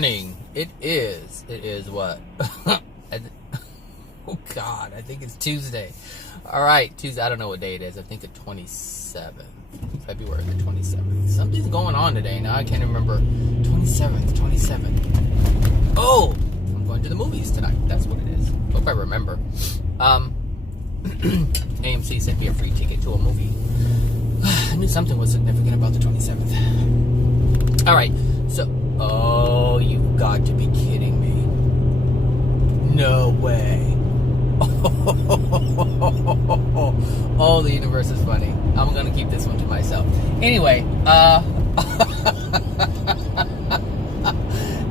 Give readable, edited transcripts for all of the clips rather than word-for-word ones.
morning. It is what? Oh God, I think it's Tuesday. All right, Tuesday. I don't know what day it is. I think the 27th, February the 27th. Something's going on today. Now I can't remember. 27th. Oh, I'm going to the movies tonight. That's what it is. Hope I remember. AMC sent me a free ticket to a movie. I knew something was significant about the 27th. All right, so, oh, you've got to be kidding me. No way. Oh, the universe is funny. I'm gonna keep this one to myself. Anyway,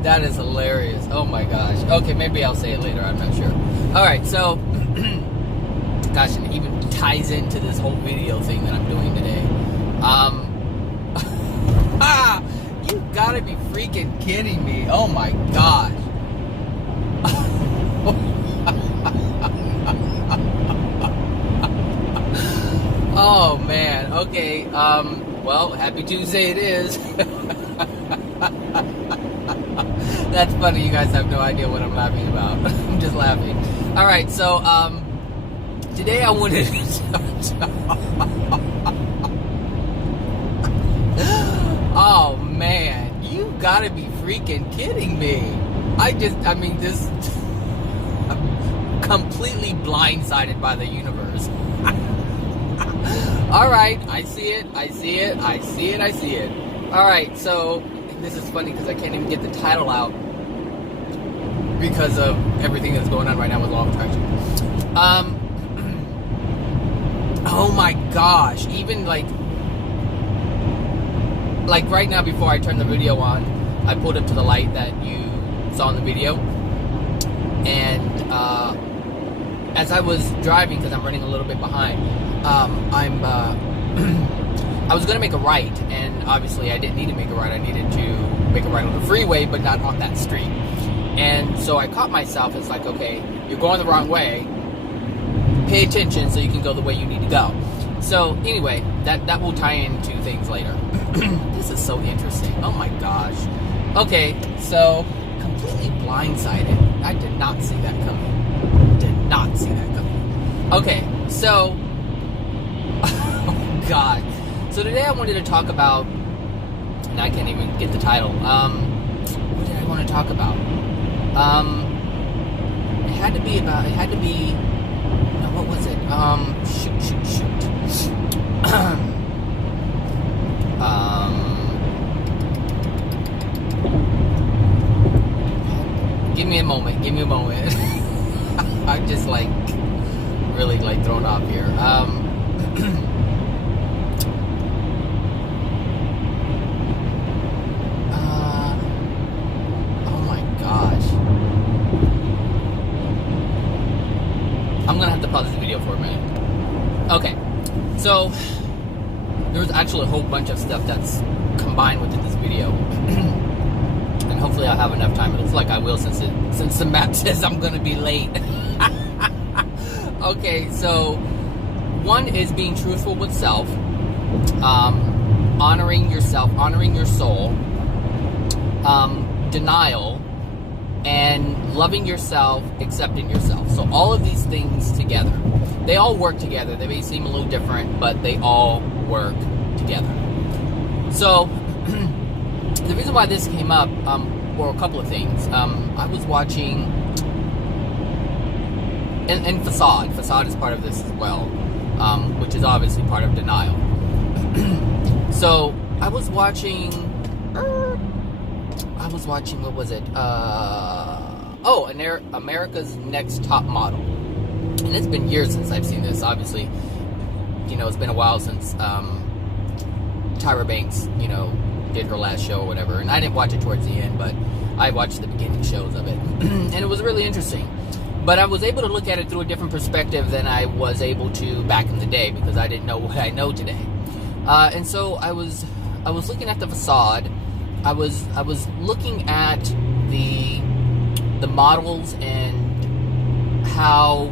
that is hilarious. Oh my gosh. Okay, maybe I'll say it later. I'm not sure. All right, so, gosh, it even ties into this whole video thing that I'm doing today. You gotta be freaking kidding me. Oh my gosh. Oh man. Okay. Well, happy Tuesday it is. That's funny. You guys have no idea what I'm laughing about. I'm just laughing. All right. So, today I wanted to oh man, you gotta be freaking kidding me. This I'm completely blindsided by the universe. Alright, I see it. Alright, so this is funny because I can't even get the title out because of everything that's going on right now with Law of Attraction. Oh my gosh, even like right now before I turned the video on, I pulled up to the light that you saw in the video, and as I was driving, because I'm running a little bit behind, I was going to make a right, and obviously I didn't need to make a right. I needed to make a right on the freeway, but not on that street. And so I caught myself. It's like, okay, you're going the wrong way. Pay attention so you can go the way you need to go. So anyway, that will tie into things later. This is so interesting. Oh my gosh. Okay, so completely blindsided. I did not see that coming. Okay, so oh god. So today I wanted to talk about, and I can't even get the title. What did I want to talk about? It had to be what was it? Shoot. Give me a moment. I'm just really thrown off here. Oh my gosh. I'm gonna have to pause the video for a minute. Okay, so there's actually a whole bunch of stuff that's combined within this video. And hopefully I'll have enough time. It looks like I will since the map says I'm gonna be late. Okay, so one is being truthful with self, honoring yourself, honoring your soul, denial, and loving yourself, accepting yourself. So all of these things together, they all work together. They may seem a little different, but they all work together. So the reason why this came up were a couple of things. I was watching, and Facade is part of this as well, which is obviously part of denial. So I was watching, what was it? America's Next Top Model. And it's been years since I've seen this. Obviously, it's been a while since Tyra Banks, did her last show or whatever. And I didn't watch it towards the end, but I watched the beginning shows of it. And it was really interesting. But I was able to look at it through a different perspective than I was able to back in the day, because I didn't know what I know today. And so I was looking at the facade. I was looking at the models and how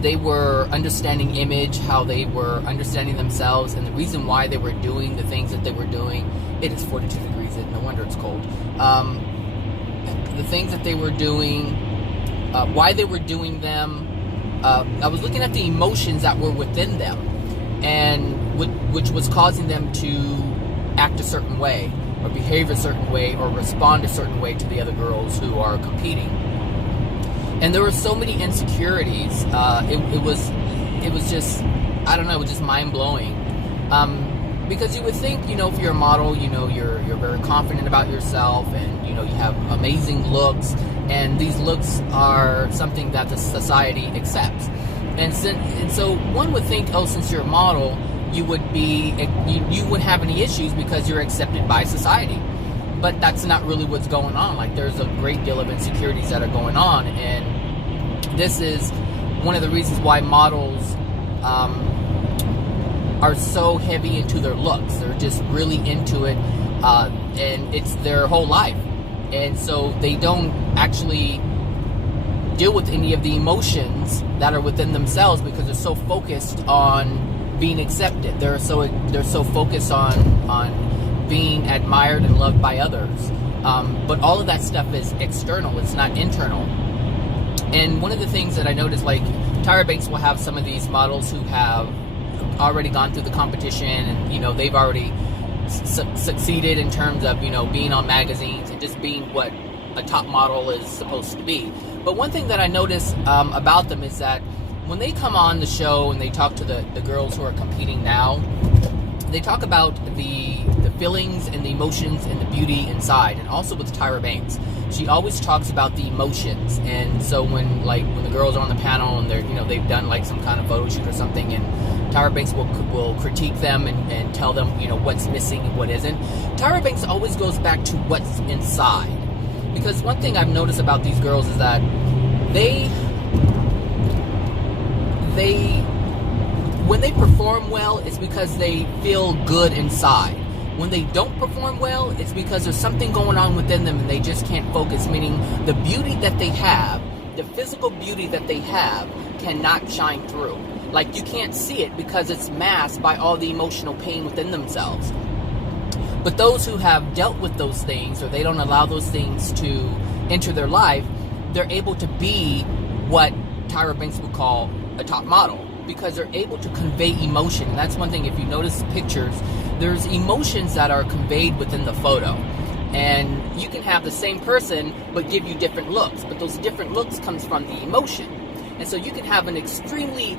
they were understanding image, how they were understanding themselves, and the reason why they were doing the things that they were doing. It is 42 degrees. No wonder it's cold. The things that they were doing, why they were doing them. I was looking at the emotions that were within them, and which was causing them to act a certain way, or behave a certain way, or respond a certain way to the other girls who are competing. And there were so many insecurities. It was just, I don't know, it was just mind-blowing. Because you would think, if you're a model, you're very confident about yourself, and, you have amazing looks, and these looks are something that the society accepts. And so one would think, since you're a model, you wouldn't have any issues because you're accepted by society. But that's not really what's going on. Like, there's a great deal of insecurities that are going on, and this is one of the reasons why models are so heavy into their looks. They're just really into it, and it's their whole life. And so they don't actually deal with any of the emotions that are within themselves because they're so focused on being accepted. They're so focused on being admired and loved by others. But all of that stuff is external. It's not internal. And one of the things that I noticed, like, Tyra Banks will have some of these models who have already gone through the competition, and they've already succeeded in terms of being on magazines and just being what a top model is supposed to be. But one thing that I notice about them is that when they come on the show and they talk to the girls who are competing now, they talk about the feelings and the emotions and the beauty inside. And also with Tyra Banks, she always talks about the emotions. And so when the girls are on the panel and they've done like some kind of photo shoot or something, and Tyra Banks will critique them and tell them what's missing and what isn't. Tyra Banks always goes back to what's inside, because one thing I've noticed about these girls is that when they perform well, it's because they feel good inside. When they don't perform well, it's because there's something going on within them and they just can't focus, meaning the beauty that they have, the physical beauty that they have, cannot shine through. Like, you can't see it because it's masked by all the emotional pain within themselves. But those who have dealt with those things, or they don't allow those things to enter their life, they're able to be what Tyra Banks would call a top model, because they're able to convey emotion. And that's one thing, if you notice pictures, there's emotions that are conveyed within the photo. And you can have the same person but give you different looks, but those different looks comes from the emotion. And so you can have an extremely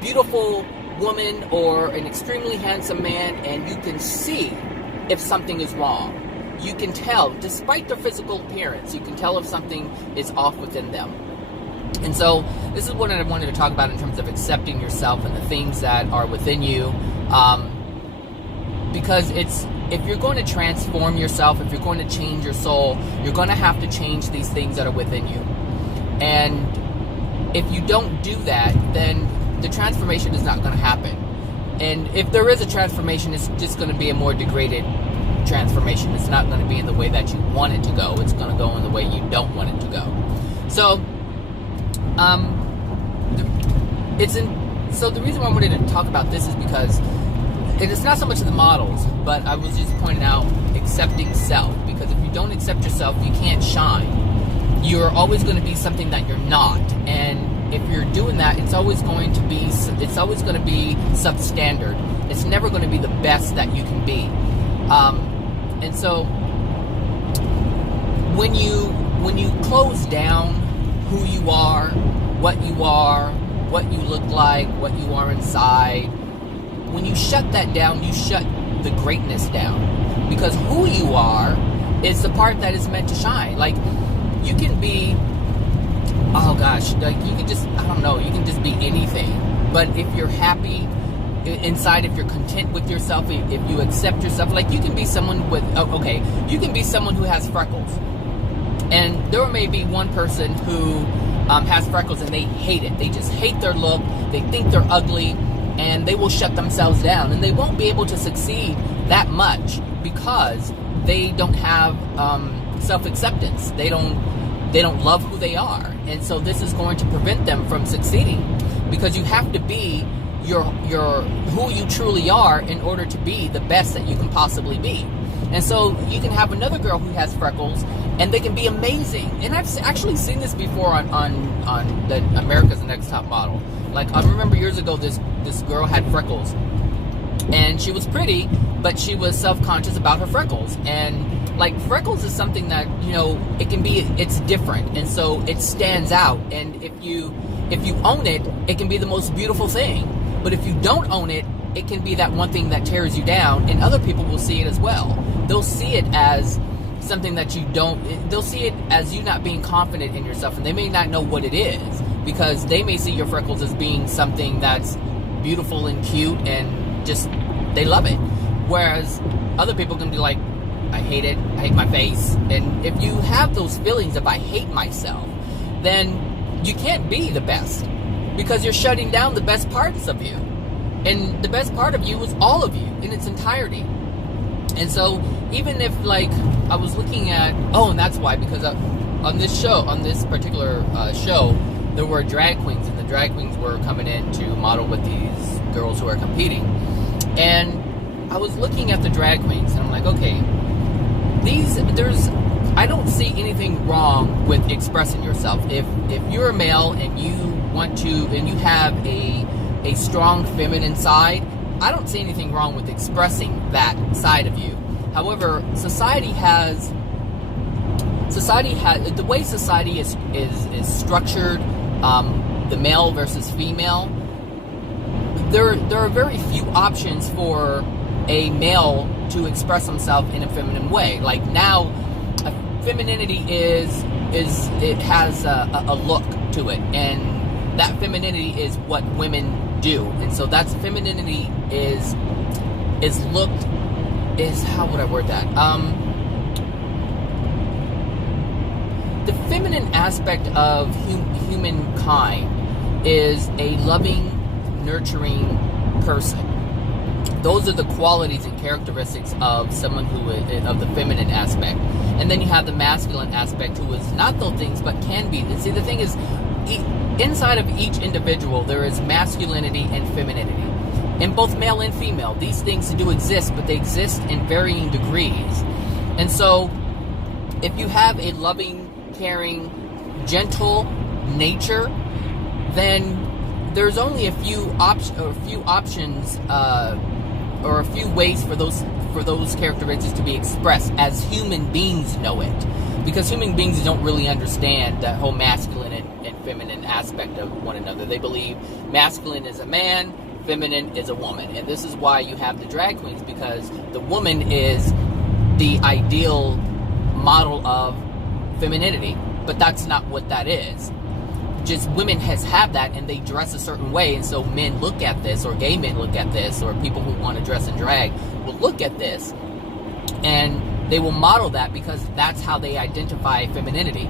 beautiful woman or an extremely handsome man, and you can see if something is wrong. You can tell, despite their physical appearance, you can tell if something is off within them. And so this is what I wanted to talk about in terms of accepting yourself and the things that are within you. Because if you're going to transform yourself, if you're going to change your soul, you're going to have to change these things that are within you. And if you don't do that, then the transformation is not going to happen. And if there is a transformation, it's just going to be a more degraded transformation. It's not going to be in the way that you want it to go. It's going to go in the way you don't want it to go. So, so the reason why I wanted to talk about this is because it's not so much the models, but I was just pointing out accepting self. Because if you don't accept yourself, you can't shine. You're always going to be something that you're not. And if you're doing that, it's always going to be substandard. It's never going to be the best that you can be. And so when you close down who you are, what you look like, what you are inside, when you shut that down, you shut the greatness down. Because who you are is the part that is meant to shine. Like, you can be, oh gosh, like you can just, I don't know, you can just be anything. But if you're happy inside, if you're content with yourself, if you accept yourself, like you can be someone with, you can be someone who has freckles. And there may be one person who has freckles and they hate it. They just hate their look. They think they're ugly, and they will shut themselves down. And they won't be able to succeed that much because they don't have self-acceptance. They don't love who they are. And so this is going to prevent them from succeeding, because you have to be your who you truly are in order to be the best that you can possibly be. And so you can have another girl who has freckles, and they can be amazing. And I've actually seen this before on the America's Next Top Model. Like, I remember years ago, this girl had freckles, and she was pretty, but she was self-conscious about her freckles. And like, freckles is something that, you know, it's different, and so it stands out. And if you own it, it can be the most beautiful thing. But if you don't own it, it can be that one thing that tears you down, and other people will see it as well. They'll see it as something that you don't, they'll see it as you not being confident in yourself, and they may not know what it is, because they may see your freckles as being something that's beautiful and cute, and just, they love it. Whereas other people can be like, I hate it, I hate my face. And if you have those feelings of I hate myself, then you can't be the best, because you're shutting down the best parts of you. And the best part of you is all of you in its entirety. And so even if, like, I was looking at, and that's why, because on this particular show, there were drag queens, and the drag queens were coming in to model with these girls who are competing. And I was looking at the drag queens, and I'm like, okay, I don't see anything wrong with expressing yourself. If you're a male and you want to, and you have a strong feminine side, I don't see anything wrong with expressing that side of you. However, society has the way society is structured, the male versus female. There are very few options for a male to express himself in a feminine way. Like, now, femininity it has a look to it, and that femininity is what women do. And so that's femininity is how would I word that? The feminine aspect of humankind is a loving, nurturing person. Those are the qualities and characteristics of someone who is of the feminine aspect. And then you have the masculine aspect, who is not those things but can be. See, the thing is, inside of each individual, there is masculinity and femininity. In both male and female, these things do exist, but they exist in varying degrees. And so, if you have a loving, caring, gentle nature, then there's only a few options, or a few ways for those characteristics to be expressed as human beings know it. Because human beings don't really understand the whole masculine and feminine aspect of one another. They believe masculine is a man, feminine is a woman. And this is why you have the drag queens, because the woman is the ideal model of femininity. But that's not what that is. Just women have that, and they dress a certain way, and so men look at this, or gay men look at this, or people who want to dress in drag will look at this, and they will model that because that's how they identify femininity.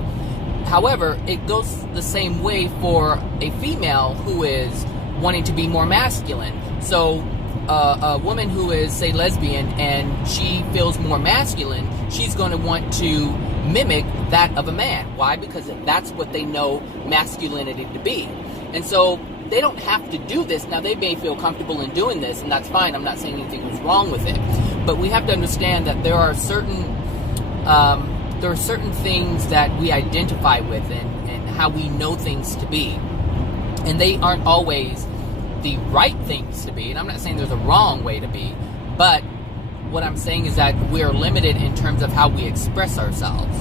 However, it goes the same way for a female who is wanting to be more masculine. So a woman who is, say, lesbian, and she feels more masculine, she's going to want to mimic that of a man. Why? Because that's what they know masculinity to be. And so they don't have to do this. Now, they may feel comfortable in doing this, and that's fine. I'm not saying anything was wrong with it. But we have to understand that there are certain things that we identify with, and how we know things to be. And they aren't always the right things to be. And I'm not saying there's a wrong way to be, but what I'm saying is that we're limited in terms of how we express ourselves,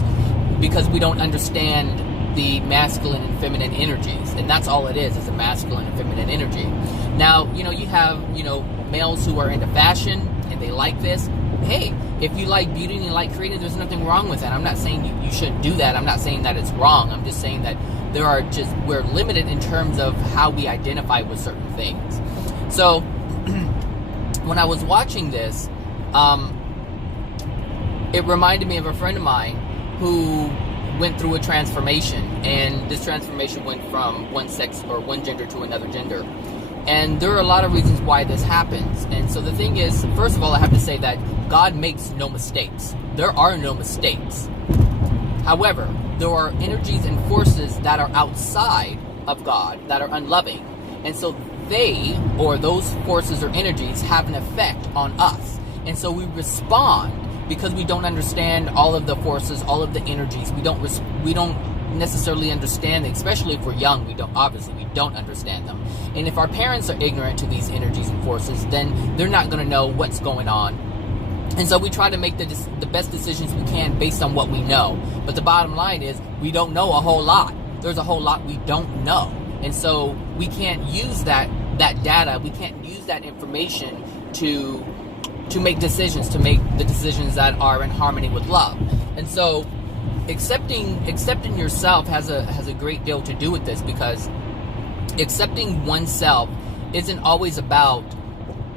because we don't understand the masculine and feminine energies. And that's all it is a masculine and feminine energy. Now, you have, males who are into fashion, and they like this. Hey, if you like beauty and you like creating, there's nothing wrong with that. I'm not saying you shouldn't do that. I'm not saying that it's wrong. I'm just saying that we're limited in terms of how we identify with certain things. So, when I was watching this, it reminded me of a friend of mine who went through a transformation, and this transformation went from one sex or one gender to another gender. And there are a lot of reasons why this happens. And so the thing is, first of all, I have to say that God makes no mistakes. There are no mistakes. However, there are energies and forces that are outside of God, that are unloving. And so they, or those forces or energies, have an effect on us. And so we respond because we don't understand all of the forces, all of the energies. We don't necessarily understand them, especially if we're young. We don't understand them. And if our parents are ignorant to these energies and forces, then they're not going to know what's going on. And so we try to make the best decisions we can based on what we know. But the bottom line is, we don't know a whole lot. There's a whole lot we don't know. And so we can't use that data, we can't use that information to make decisions, to make the decisions that are in harmony with love. And so accepting yourself has a great deal to do with this, because accepting oneself isn't always about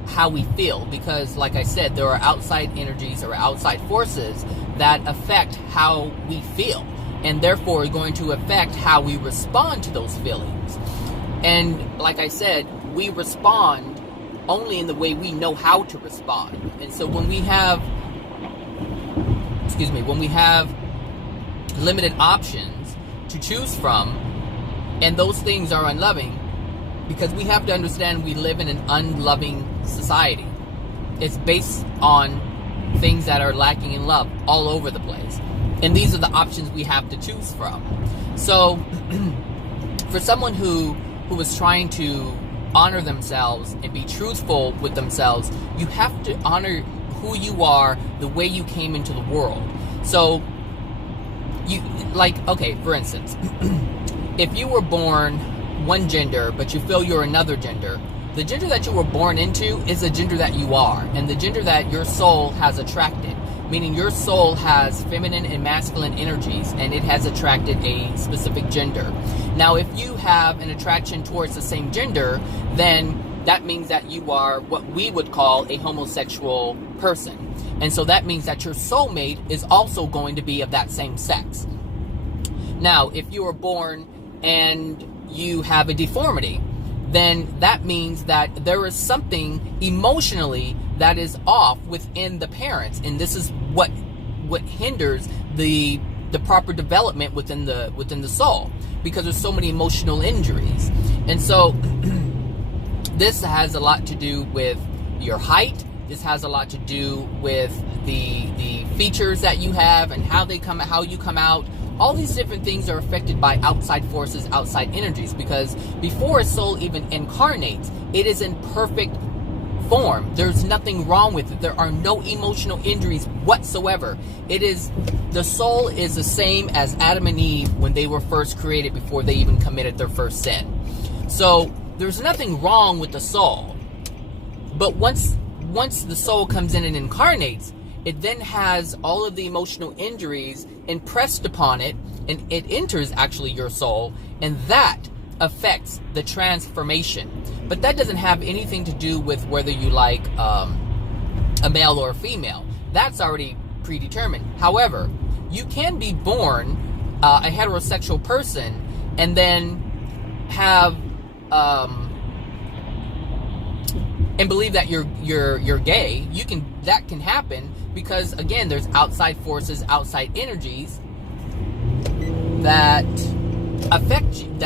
how we feel, because like I said, there are outside energies or outside forces that affect how we feel, and therefore are going to affect how we respond to those feelings. And like I said, we respond only in the way we know how to respond. And so when we have limited options to choose from, and those things are unloving, because we have to understand we live in an unloving society. It's based on things that are lacking in love all over the place. And these are the options we have to choose from. So for someone who is trying to honor themselves and be truthful with themselves, you have to honor who you are, the way you came into the world. So for instance, if you were born one gender, but you feel you're another gender, the gender that you were born into is the gender that you are, and the gender that your soul has attracted. Meaning your soul has feminine and masculine energies, and it has attracted a specific gender. Now, if you have an attraction towards the same gender, then that means that you are what we would call a homosexual person. And so that means that your soulmate is also going to be of that same sex. Now, if you are born and you have a deformity, then that means that there is something emotionally that is off within the parents, and this is what hinders the proper development within the soul, because there's so many emotional injuries. And so this has a lot to do with your height. This has a lot to do with the features that you have and how you come out. All these different things are affected by outside forces, outside energies, because before a soul even incarnates, it is in perfect form. There's nothing wrong with it. There are no emotional injuries whatsoever. The soul is the same as Adam and Eve when they were first created, before they even committed their first sin. So there's nothing wrong with the soul. But once the soul comes in and incarnates, it then has all of the emotional injuries impressed upon it, and it enters actually your soul, and that affects the transformation. But that doesn't have anything to do with whether you like a male or a female. That's already predetermined. However, you can be born a heterosexual person and then have and believe that you're gay. That can happen, because again, there's outside forces, outside energies that affect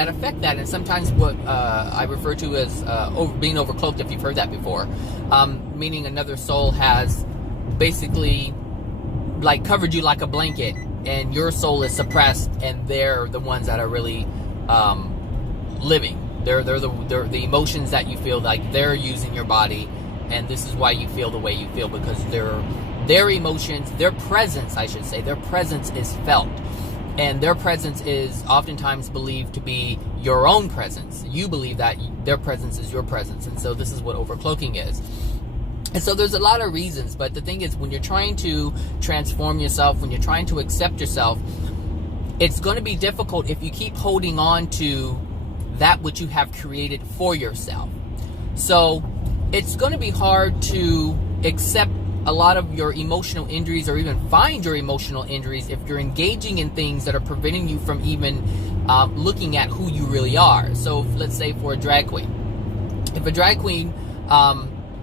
that. And sometimes what I refer to as being overcloaked, if you've heard that before, meaning another soul has basically like covered you like a blanket, and your soul is suppressed, and they're the ones that are really living. They're the emotions that you feel, like they're using your body, and this is why you feel the way you feel, because their emotions, their presence, I should say, their presence is felt. And their presence is oftentimes believed to be your own presence. You believe that their presence is your presence. And so this is what overcloaking is. And so there's a lot of reasons. But the thing is, when you're trying to transform yourself, when you're trying to accept yourself, it's going to be difficult if you keep holding on to that which you have created for yourself. So it's going to be hard to accept a lot of your emotional injuries, or even find your emotional injuries, if you're engaging in things that are preventing you from even looking at who you really are. So let's say for a drag queen, if a drag queen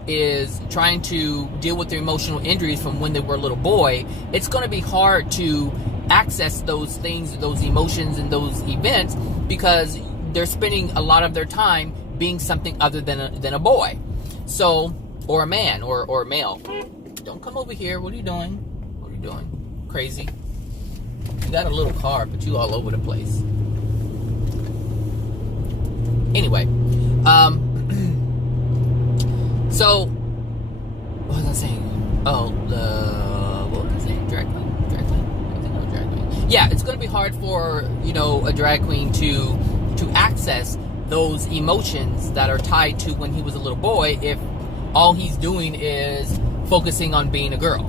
is trying to deal with their emotional injuries from when they were a little boy, it's going to be hard to access those things, those emotions, and those events, because they're spending a lot of their time being something other than a boy. So, or a man, or a male. Don't come over here. What are you doing? doing? Crazy? You got a little car, but you all over the place. Anyway, so what was I saying? Oh, what was I saying? Drag queen. I think it was drag queen. Yeah, it's going to be hard for a drag queen to access those emotions that are tied to when he was a little boy if all he's doing is focusing on being a girl.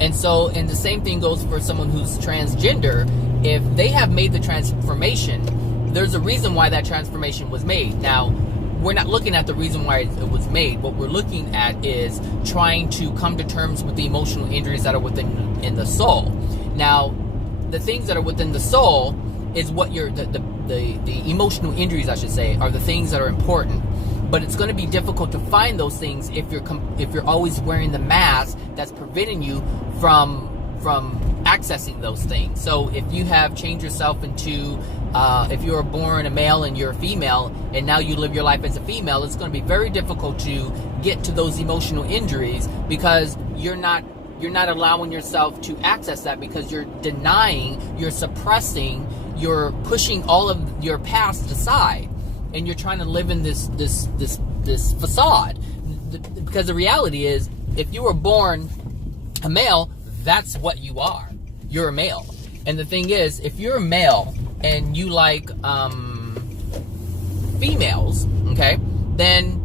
And the same thing goes for someone who's transgender. If they have made the transformation, there's a reason why that transformation was made. Now, we're not looking at the reason why it was made. What we're looking at is trying to come to terms with the emotional injuries that are in the soul. Now, the things that are within the soul is what the emotional injuries, I should say, are the things that are important. But it's going to be difficult to find those things if you're always wearing the mask that's preventing you from accessing those things. So if you have changed yourself into, if you were born a male and you're a female, and now you live your life as a female, it's going to be very difficult to get to those emotional injuries because you're not allowing yourself to access that because you're denying, you're suppressing, you're pushing all of your past aside. And you're trying to live in this facade, because the reality is, if you were born a male, that's what you are. You're a male. And the thing is, if you're a male and you like females, okay, then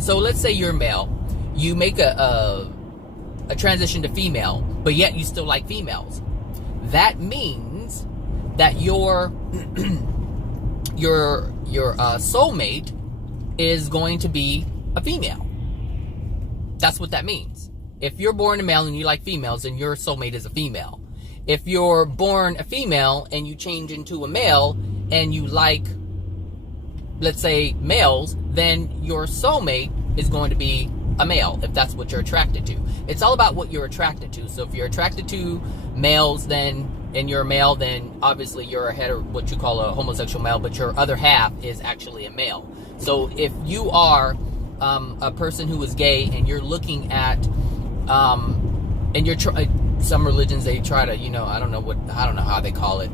so let's say you're male, you make a transition to female, but yet you still like females. That means that your soulmate is going to be a female. That's what that means. If you're born a male and you like females, then your soulmate is a female. If you're born a female and you change into a male and you like, let's say, males, then your soulmate is going to be a male, if that's what you're attracted to. It's all about what you're attracted to. So if you're attracted to males, and you're a male, then obviously you're what you call a homosexual male, but your other half is actually a male. So if you are a person who is gay and you're looking at, and you're some religions, they try to, I don't know how they call it.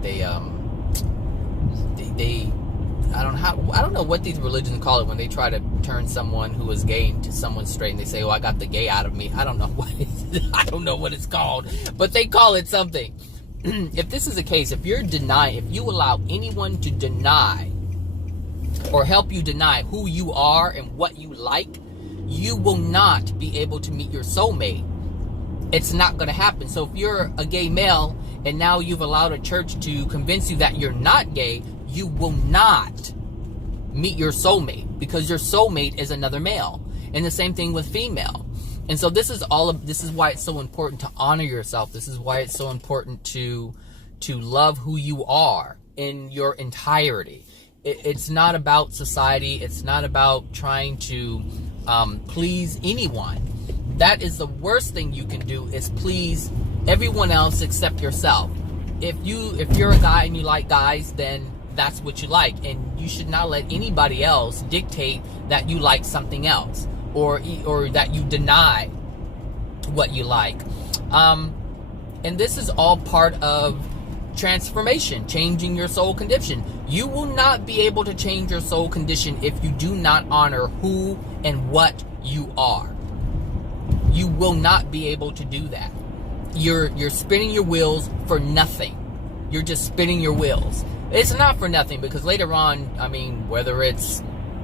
I don't know what these religions call it when they try to turn someone who is gay into someone straight, and they say, "Oh, I got the gay out of me." I don't know what it's called, but they call it something. If this is the case, if you allow anyone to deny or help you deny who you are and what you like, you will not be able to meet your soulmate. It's not going to happen. So if you're a gay male and now you've allowed a church to convince you that you're not gay, you will not meet your soulmate because your soulmate is another male. And the same thing with female. And so this is why it's so important to honor yourself. This is why it's so important to love who you are in your entirety. It's not about society. It's not about trying to please anyone. That is the worst thing you can do, is please everyone else except yourself. If you're a guy and you like guys, then that's what you like, and you should not let anybody else dictate that you like something else. Or that you deny what you like. And this is all part of transformation, changing your soul condition. You will not be able to change your soul condition if you do not honor who and what you are. You will not be able to do that. You're spinning your wheels for nothing. You're just spinning your wheels. It's not for nothing, because later on, whether it's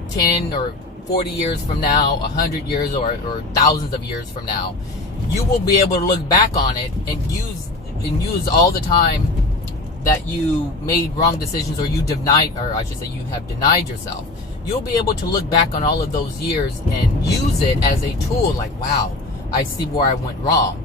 10 or 40 years from now, 100 years, or thousands of years from now, you will be able to look back on it and use all the time that you made wrong decisions, or you have denied yourself. You'll be able to look back on all of those years and use it as a tool, like, wow, I see where I went wrong.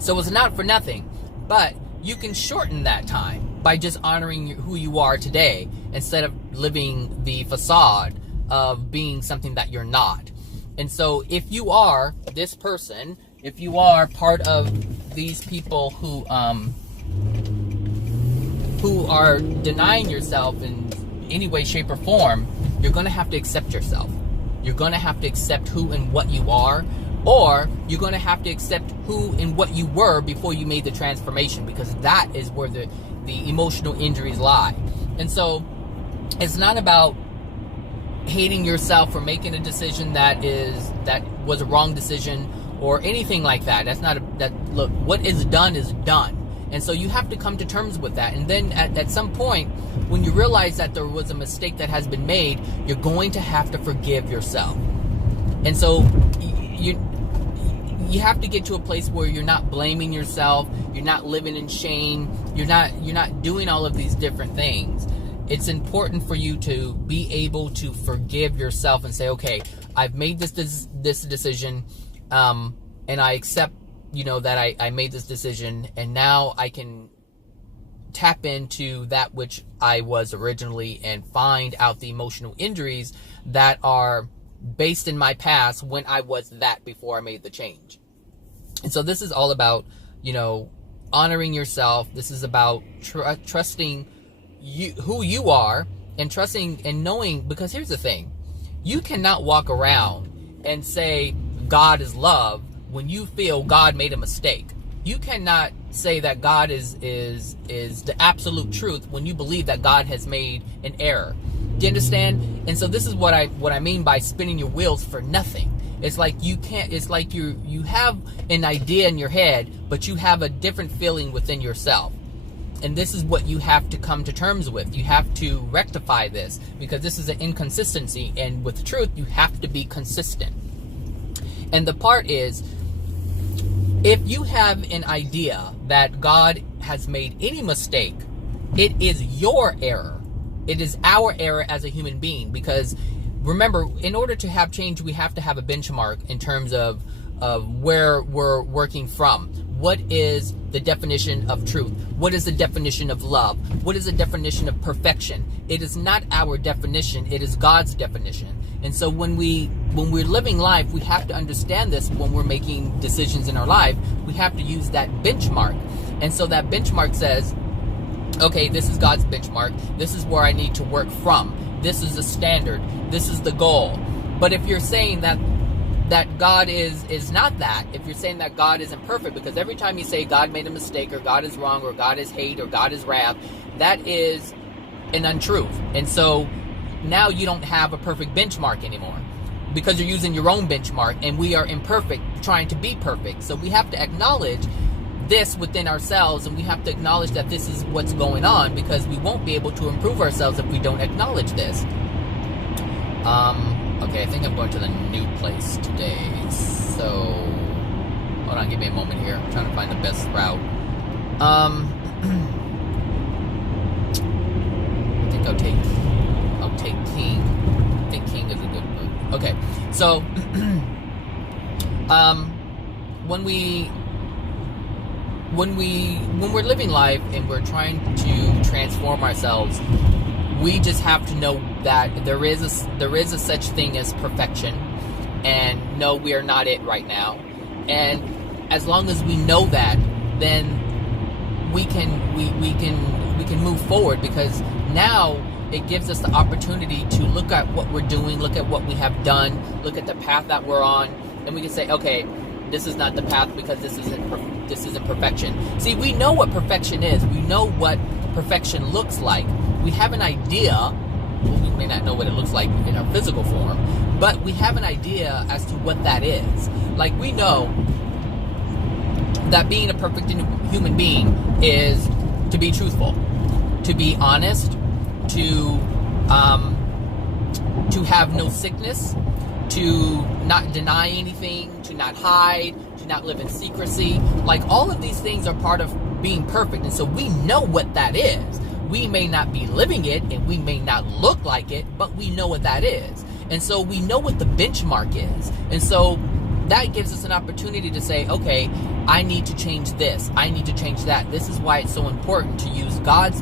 So it's not for nothing, but you can shorten that time by just honoring who you are today, instead of living the facade of being something that you're not. And so if you are this person, if you are part of these people who are denying yourself in any way, shape, or form, you're going to have to accept yourself. You're going to have to accept who and what you are, or you're going to have to accept who and what you were before you made the transformation, because that is where the emotional injuries lie. And so it's not about hating yourself for making a decision that was a wrong decision or anything like that. Look, what is done is done. And so you have to come to terms with that. And then at some point, when you realize that there was a mistake that has been made, you're going to have to forgive yourself. And so you have to get to a place where you're not blaming yourself, you're not living in shame, you're not doing all of these different things. It's important for you to be able to forgive yourself and say, okay, I've made this decision, and I accept, that I made this decision, and now I can tap into that which I was originally and find out the emotional injuries that are based in my past when I was that before I made the change. And so this is all about, honoring yourself. This is about trusting who you are, and trusting and knowing, because here's the thing, you cannot walk around and say God is love when you feel God made a mistake. You cannot say that God is the absolute truth when you believe that God has made an error. Do you understand? And so this is what I mean by spinning your wheels for nothing. It's like you have an idea in your head, but you have a different feeling within yourself. And this is what you have to come to terms with. You have to rectify this, because this is an inconsistency, and with truth, you have to be consistent. And the part is, if you have an idea that God has made any mistake, it is your error. It is our error as a human being, because remember, in order to have change, we have to have a benchmark in terms of where we're working from. What is the definition of truth? What is the definition of love? What is the definition of perfection? It is not our definition, it is God's definition. And so when we're living life, we have to understand this. When we're making decisions in our life, we have to use that benchmark. And so that benchmark says, okay, this is God's benchmark. This is where I need to work from. This is the standard. This is the goal. But if you're saying that God is not that, if you're saying that God isn't perfect, because every time you say God made a mistake, or God is wrong, or God is hate, or God is wrath, that is an untruth. And so now you don't have a perfect benchmark anymore, because you're using your own benchmark, and we are imperfect trying to be perfect. So we have to acknowledge this within ourselves, and we have to acknowledge that this is what's going on, because we won't be able to improve ourselves if we don't acknowledge this. Okay, I think I'm going to the new place today, so hold on, give me a moment here. I'm trying to find the best route. I think I'll take King. I think King is a good route. Okay, so when we're living life and we're trying to transform ourselves, we just have to know that there is a such thing as perfection, and no, we are not it right now. And as long as we know that, then we can move forward, because now it gives us the opportunity to look at what we're doing, look at what we have done, look at the path that we're on, and we can say, okay, this is not the path, because this isn't perfection. See, we know what perfection is. We know what perfection looks like. We have an idea. Well, we may not know what it looks like in our physical form, but we have an idea as to what that is. Like, we know that being a perfect human being is to be truthful, to be honest, to have no sickness, to not deny anything, to not hide, to not live in secrecy. Like, all of these things are part of being perfect, and so we know what that is. We may not be living it, and we may not look like it, but we know what that is. And so we know what the benchmark is. And so that gives us an opportunity to say, okay, I need to change this. I need to change that. This is why it's so important to use God's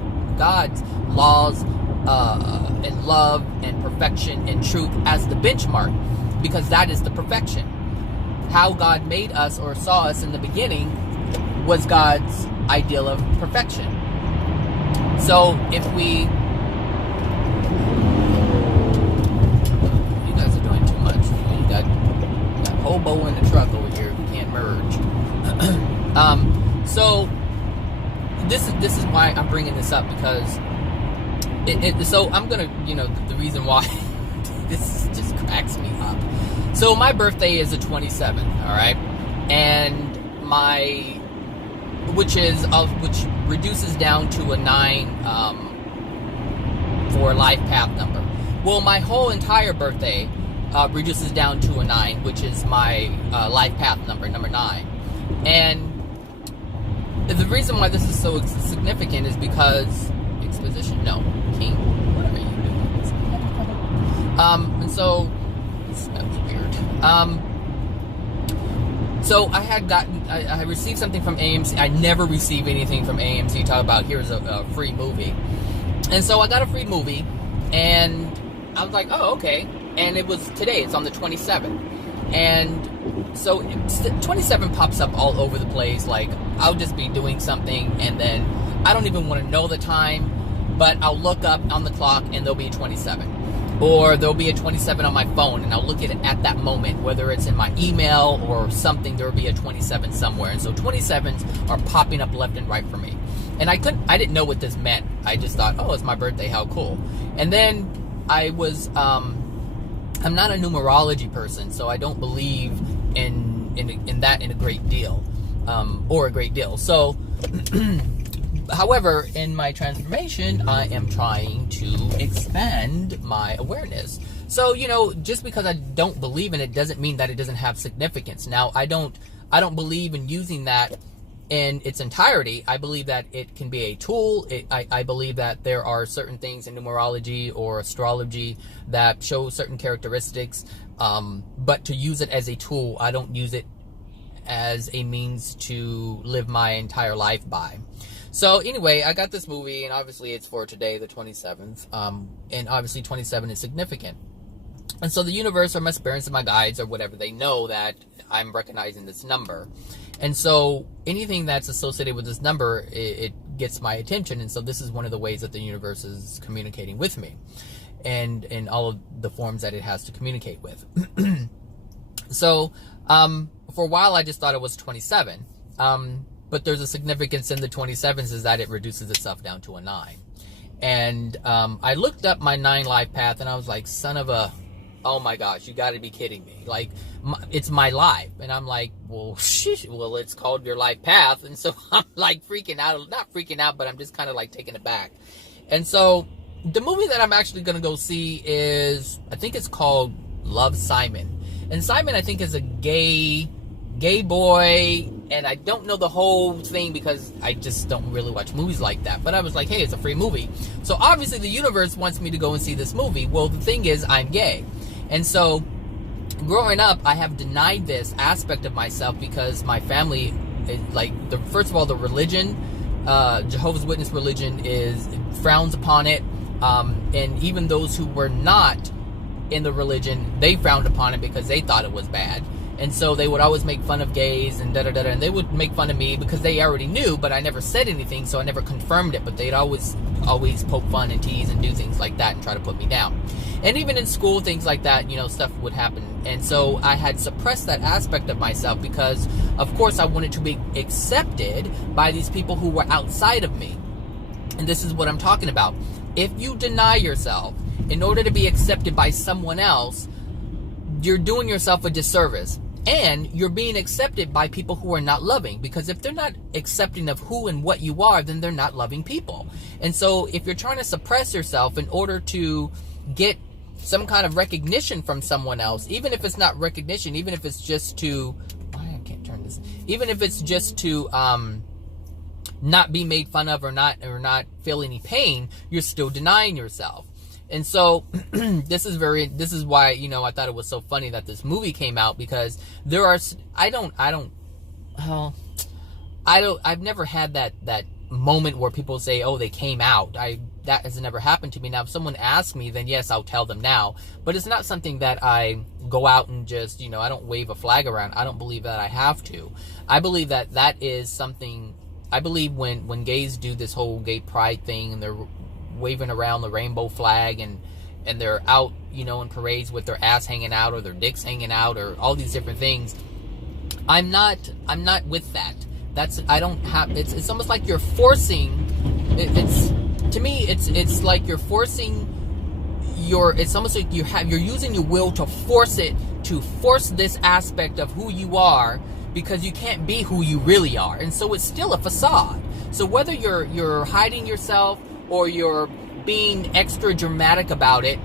laws and love and perfection and truth as the benchmark, because that is the perfection. How God made us or saw us in the beginning was God's ideal of perfection. So if you guys are doing too much. You got hobo in the truck bringing this up because so I'm gonna, the reason why this just cracks me up. So my birthday is the 27th, all right, and which reduces down to a 9 for life path number. Well, my whole entire birthday reduces down to a 9, which is my life path number 9. And the reason why this is so significant is because exposition, no, king, whatever you do. And so this smells weird. So I received something from AMC. I never receive anything from AMC. Talk about here's a free movie, and so I got a free movie, and I was like, oh, okay. And it was today. It's on the 27th, and so 27 pops up all over the place. Like I'll just be doing something, and then I don't even want to know the time, but I'll look up on the clock, and there'll be a 27. Or there'll be a 27 on my phone, and I'll look at it at that moment, whether it's in my email or something, there'll be a 27 somewhere. And so 27s are popping up left and right for me. And I didn't know what this meant. I just thought, oh, it's my birthday, how cool. And then I'm not a numerology person, so I don't believe in a great deal, or a great deal. So, however, in my transformation, I am trying to expand my awareness. So, just because I don't believe in it doesn't mean that it doesn't have significance. Now, I don't believe in using that in its entirety. I believe that it can be a tool. I believe that there are certain things in numerology or astrology that show certain characteristics. But to use it as a tool, I don't use it as a means to live my entire life by. So anyway, I got this movie, and obviously it's for today, the 27th, and obviously 27 is significant. And so the universe or my spirits and my guides or whatever, they know that I'm recognizing this number. And so anything that's associated with this number, it gets my attention. And so this is one of the ways that the universe is communicating with me, and in all of the forms that it has to communicate with. So for a while, I just thought it was 27. But there's a significance in the 27s, is that it reduces itself down to a 9. And I looked up my 9 life path, and I was like, oh my gosh, you got to be kidding me. Like, it's my life. And I'm like, well, it's called your life path. And so I'm like freaking out, not freaking out, but I'm just kind of like taken aback. And so the movie that I'm actually going to go see is, I think it's called Love, Simon. And Simon, I think, is a gay boy, and I don't know the whole thing because I just don't really watch movies like that. But I was like, hey, it's a free movie. So obviously the universe wants me to go and see this movie. Well, the thing is, I'm gay. And so growing up, I have denied this aspect of myself because my family, first of all, the religion, Jehovah's Witness religion frowns upon it. And even those who were not in the religion, they frowned upon it because they thought it was bad. And so they would always make fun of gays and da-da-da-da, and they would make fun of me because they already knew, but I never said anything, so I never confirmed it. But they'd always poke fun and tease and do things like that and try to put me down. And even in school, things like that, stuff would happen. And so I had suppressed that aspect of myself because, of course, I wanted to be accepted by these people who were outside of me. And this is what I'm talking about. If you deny yourself in order to be accepted by someone else, you're doing yourself a disservice. And you're being accepted by people who are not loving, because if they're not accepting of who and what you are, then they're not loving people. And so if you're trying to suppress yourself in order to get some kind of recognition from someone else, even if it's not recognition, even if it's just to, I can't turn this, even if it's just to not be made fun of or not feel any pain, you're still denying yourself. And so this is why, I thought it was so funny that this movie came out, because I've never had that moment where people say, oh, they came out. That has never happened to me. Now, if someone asks me, then yes, I'll tell them now, but it's not something that I go out and just, I don't wave a flag around. I don't believe that I have to. I believe that is something, I believe when gays do this whole gay pride thing and they're waving around the rainbow flag and they're out, in parades with their ass hanging out or their dicks hanging out or all these different things. I'm not with that. It's almost like you're forcing it's to me, it's like you're forcing it's almost like you're using your will to force this aspect of who you are, because you can't be who you really are. And so it's still a facade. So whether you're hiding yourself or you're being extra dramatic about it,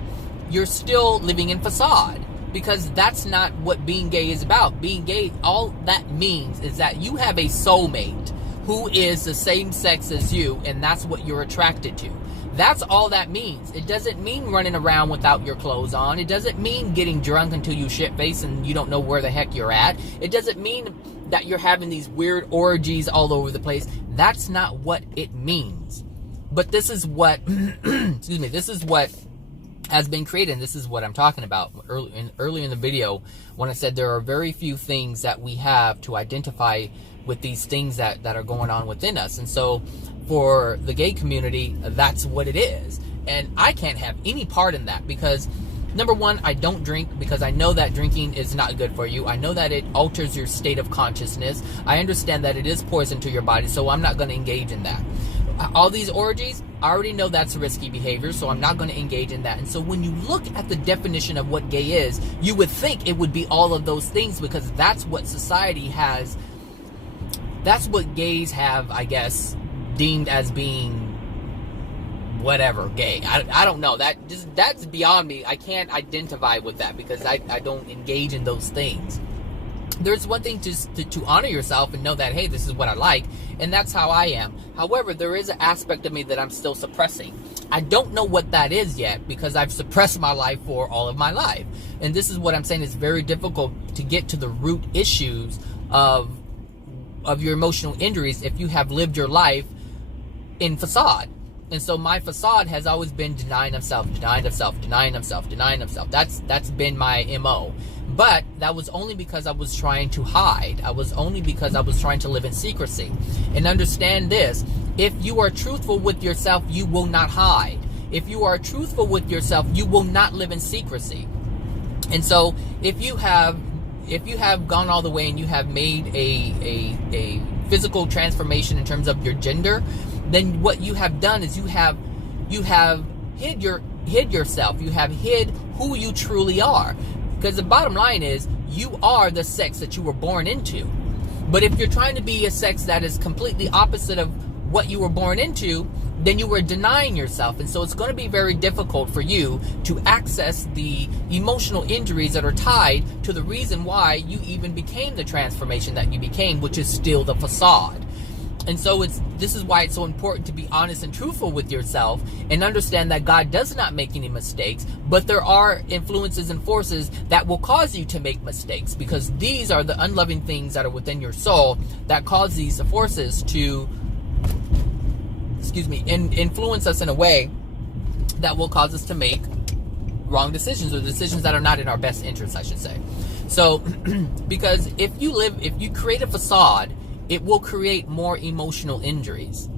you're still living in facade, because that's not what being gay is about. Being gay, all that means is that you have a soulmate who is the same sex as you, and that's what you're attracted to. That's all that means. It doesn't mean running around without your clothes on. It doesn't mean getting drunk until you shit-face and you don't know where the heck you're at. It doesn't mean that you're having these weird orgies all over the place. That's not what it means. But this is what, excuse me, this is what has been created, and this is what I'm talking about early in the video when I said there are very few things that we have to identify with these things that are going on within us. And so for the gay community, that's what it is. And I can't have any part in that, because number one, I don't drink, because I know that drinking is not good for you. I know that it alters your state of consciousness. I understand that it is poison to your body, so I'm not going to engage in that. All these orgies, I already know that's risky behavior, so I'm not going to engage in that. And so when you look at the definition of what gay is, you would think it would be all of those things, because that's what society has, that's what gays have, I guess, deemed as being whatever, gay. I don't know. That's beyond me. I can't identify with that, because I don't engage in those things. There's one thing to honor yourself and know that, hey, this is what I like, and that's how I am. However, there is an aspect of me that I'm still suppressing. I don't know what that is yet, because I've suppressed my life for all of my life. And this is what I'm saying, it's very difficult to get to the root issues of your emotional injuries if you have lived your life in facade. And so my facade has always been denying of self, denying of self, denying of self, denying of self. That's been my MO. But that was only because I was trying to hide. I was only because I was trying to live in secrecy. And understand this, if you are truthful with yourself, you will not hide. If you are truthful with yourself, you will not live in secrecy. And so if you have gone all the way and you have made a physical transformation in terms of your gender, then what you have done is you have hid yourself. You have hid who you truly are. Because the bottom line is, you are the sex that you were born into. But if you're trying to be a sex that is completely opposite of what you were born into, then you were denying yourself. And so it's going to be very difficult for you to access the emotional injuries that are tied to the reason why you even became the transformation that you became, which is still the facade. And so this is why it's so important to be honest and truthful with yourself, and understand that God does not make any mistakes, but there are influences and forces that will cause you to make mistakes, because these are the unloving things that are within your soul that cause these forces to, influence us in a way that will cause us to make wrong decisions, or decisions that are not in our best interest, I should say. So, because if you create a facade, it will create more emotional injuries.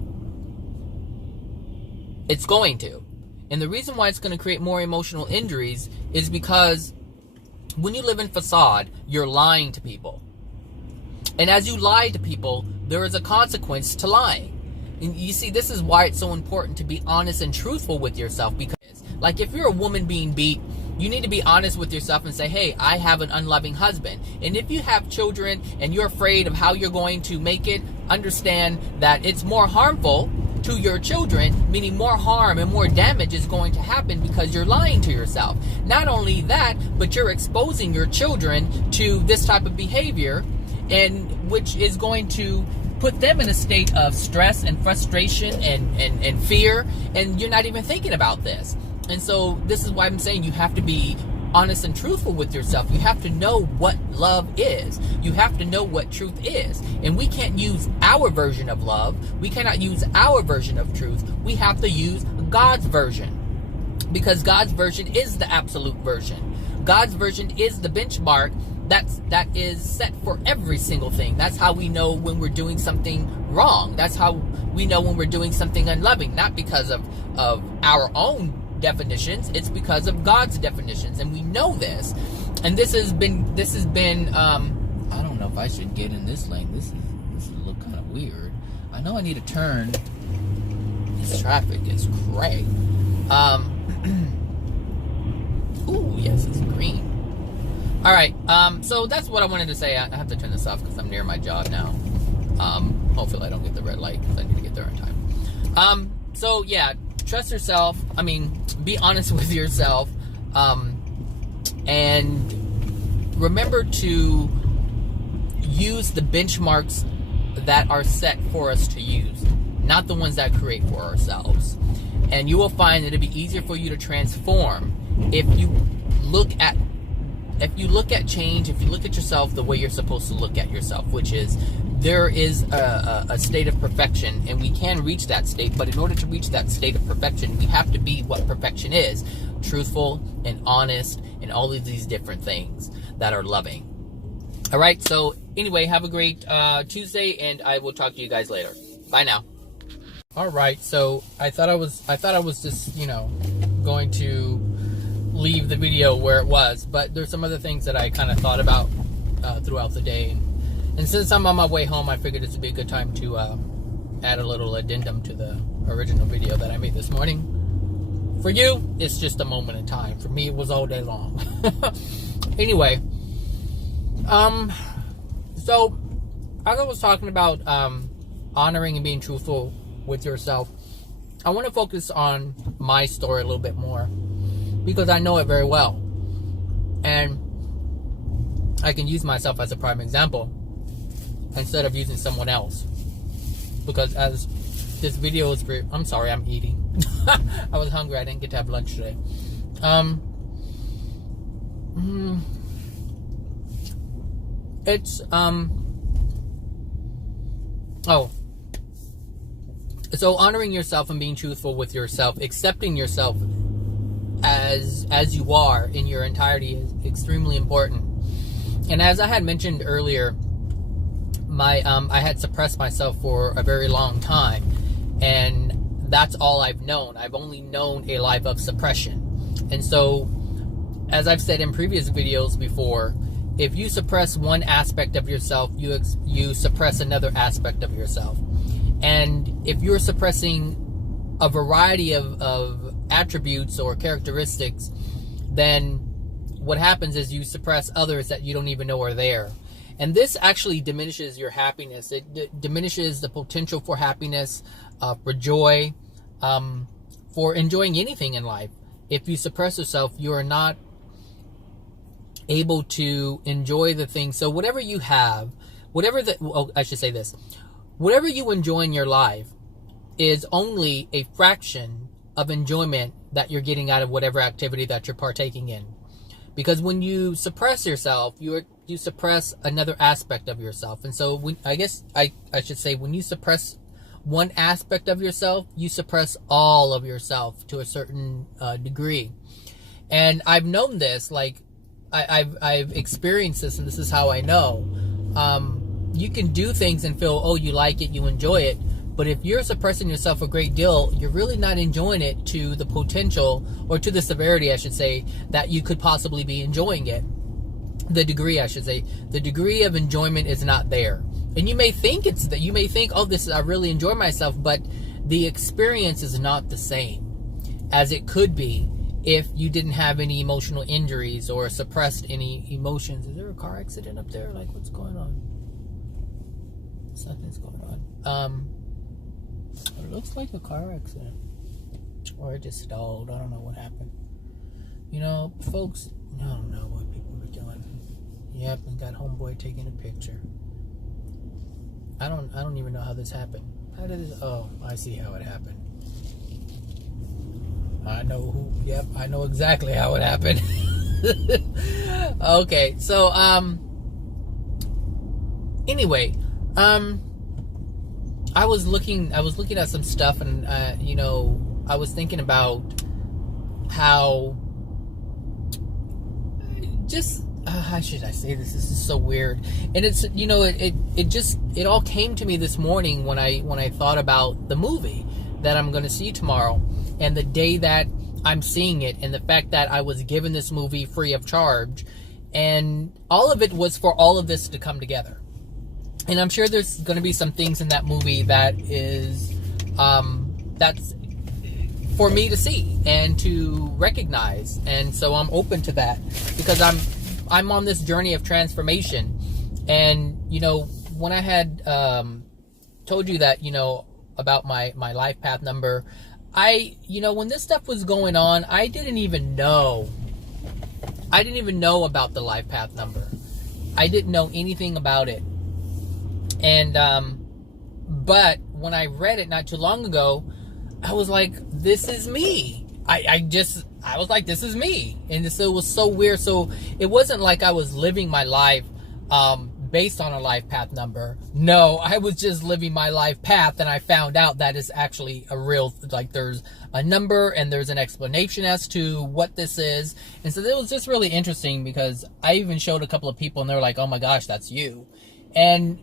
It's going to. And the reason why it's going to create more emotional injuries is because when you live in facade, you're lying to people. And as you lie to people, there is a consequence to lying. And you see, this is why it's so important to be honest and truthful with yourself, because, like, if you're a woman being beat, you need to be honest with yourself and say, hey, I have an unloving husband. And if you have children and you're afraid of how you're going to make it, understand that it's more harmful to your children, meaning more harm and more damage is going to happen because you're lying to yourself. Not only that, but you're exposing your children to this type of behavior, and which is going to put them in a state of stress and frustration and fear, and you're not even thinking about this. And so this is why I'm saying you have to be honest and truthful with yourself. You have to know what love is. You have to know what truth is. And we can't use our version of love. We cannot use our version of truth. We have to use God's version, because God's version is the absolute version. God's version is the benchmark that is set for every single thing. That's how we know when we're doing something wrong. That's how we know when we're doing something unloving, not because of our own definitions. It's because of God's definitions, and we know this. And this has been I don't know if I should get in this lane. This is look kind of weird. I know I need to turn This traffic is cray. Ooh, yes, it's green. All right, so that's what I wanted to say. I have to turn this off because I'm near my job now. Hopefully I don't get the red light because I need to get there in time. So yeah, trust yourself. I mean, be honest with yourself. And remember to use the benchmarks that are set for us to use, not the ones that create for ourselves. And you will find that it'll be easier for you to transform if you look at change, if you look at yourself the way you're supposed to look at yourself, which is there is a state of perfection, and we can reach that state, but in order to reach that state of perfection, we have to be what perfection is: truthful and honest, and all of these different things that are loving. All right, so anyway, have a great Tuesday, and I will talk to you guys later. Bye now. All right, so I thought I was just, going to leave the video where it was, but there's some other things that I kind of thought about throughout the day, and since I'm on my way home, I figured this would be a good time to add a little addendum to the original video that I made this morning. For you, it's just a moment in time. For me, it was all day long. Anyway, so as I was talking about honoring and being truthful with yourself, I want to focus on my story a little bit more because I know it very well, and I can use myself as a prime example instead of using someone else, because as this video is for, I'm sorry, I'm eating. I was hungry. I didn't get to have lunch today. So honoring yourself and being truthful with yourself, accepting yourself as you are in your entirety is extremely important. And as I had mentioned earlier, I had suppressed myself for a very long time, and that's all I've known. I've only known a life of suppression. And so, as I've said in previous videos before, if you suppress one aspect of yourself, you suppress another aspect of yourself. And if you're suppressing a variety of attributes or characteristics, then what happens is you suppress others that you don't even know are there. And this actually diminishes your happiness. It diminishes the potential for happiness, for joy, for enjoying anything in life. If you suppress yourself, you are not able to enjoy the things. So whatever you have, whatever you enjoy in your life is only a fraction of enjoyment that you're getting out of whatever activity that you're partaking in. Because when you suppress yourself, you suppress another aspect of yourself. And so I should say when you suppress one aspect of yourself, you suppress all of yourself to a certain degree. And I've known this, like I've experienced this, and this is how I know. You can do things and feel, oh, you like it, you enjoy it. But if you're suppressing yourself a great deal, you're really not enjoying it to the potential, or to the severity, I should say, that you could possibly be enjoying it. The degree, I should say. The degree of enjoyment is not there. And you may think oh, I really enjoy myself, but the experience is not the same as it could be if you didn't have any emotional injuries or suppressed any emotions. Is there a car accident up there? Like, what's going on? Something's going on. It looks like a car accident. Or it just stalled. I don't know what happened. Folks, I don't know what people are doing. Yep, we got homeboy taking a picture. I don't even know how this happened. How did this? Oh, I see how it happened. I know exactly how it happened. Okay, so anyway, I was looking at some stuff, and I was thinking about how how should I say this? This is so weird, and it's it all came to me this morning when I thought about the movie that I'm going to see tomorrow, and the day that I'm seeing it, and the fact that I was given this movie free of charge, and all of it was for all of this to come together. And I'm sure there's going to be some things in that movie that is that's for me to see and to recognize. And so I'm open to that, because I'm on this journey of transformation. And, you know, when I had told you that, you know, about my life path number, you know, when this stuff was going on, I didn't even know about the life path number. I didn't know anything about it. And but when I read it not too long ago, I was like, this is me. I was like, this is me. And so it was so weird. So it wasn't like I was living my life based on a life path number. No, I was just living my life path, and I found out that is actually a real, like, there's a number and there's an explanation as to what this is. And so it was just really interesting, because I even showed a couple of people and they were like, oh my gosh, that's you. And,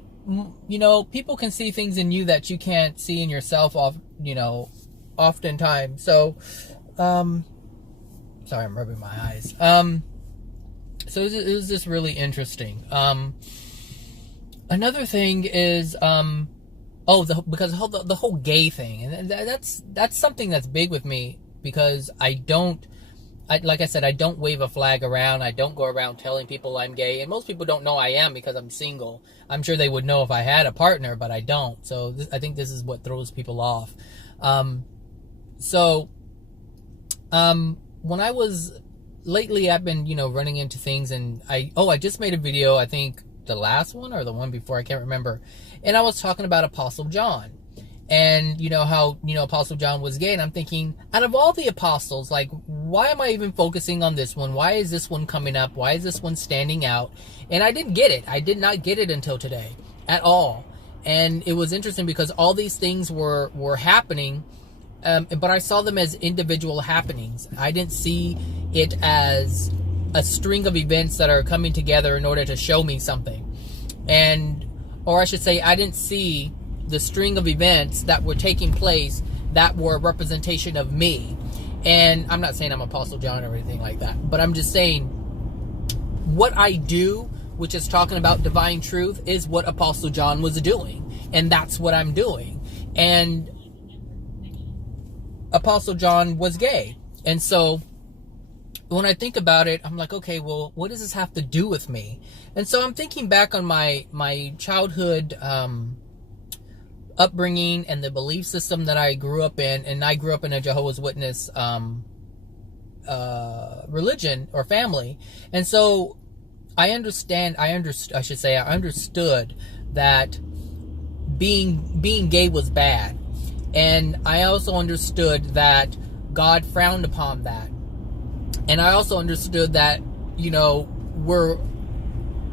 you know, people can see things in you that you can't see in yourself, you know, oftentimes. So, sorry, I'm rubbing my eyes. So it was just really interesting. Another thing is, because the whole gay thing, and that's something that's big with me, because like I said, I don't wave a flag around. I don't go around telling people I'm gay, and most people don't know I am because I'm single. I'm sure they would know if I had a partner, but I don't. So I think this is what throws people off. When I was lately, I've been, you know, running into things, and I just made a video, I think the last one or the one before, I can't remember, and I was talking about Apostle John, and, you know, how, you know, Apostle John was gay, and I'm thinking, out of all the apostles, like, why am I even focusing on this one? Why is this one coming up? Why is this one standing out? And I didn't get it. I did not get it until today at all. And it was interesting, because all these things were happening, but I saw them as individual happenings. I didn't see it as a string of events that are coming together in order to show me something. Or I should say, I didn't see the string of events that were taking place that were a representation of me. And I'm not saying I'm Apostle John or anything like that, but I'm just saying what I do, which is talking about divine truth, is what Apostle John was doing. And that's what I'm doing. And Apostle John was gay. And so when I think about it, I'm like, okay, well, what does this have to do with me? And so I'm thinking back on my childhood upbringing and the belief system that I grew up in. And I grew up in a Jehovah's Witness religion or family. And so I understood that being gay was bad. And I also understood that God frowned upon that. And I also understood that, you know,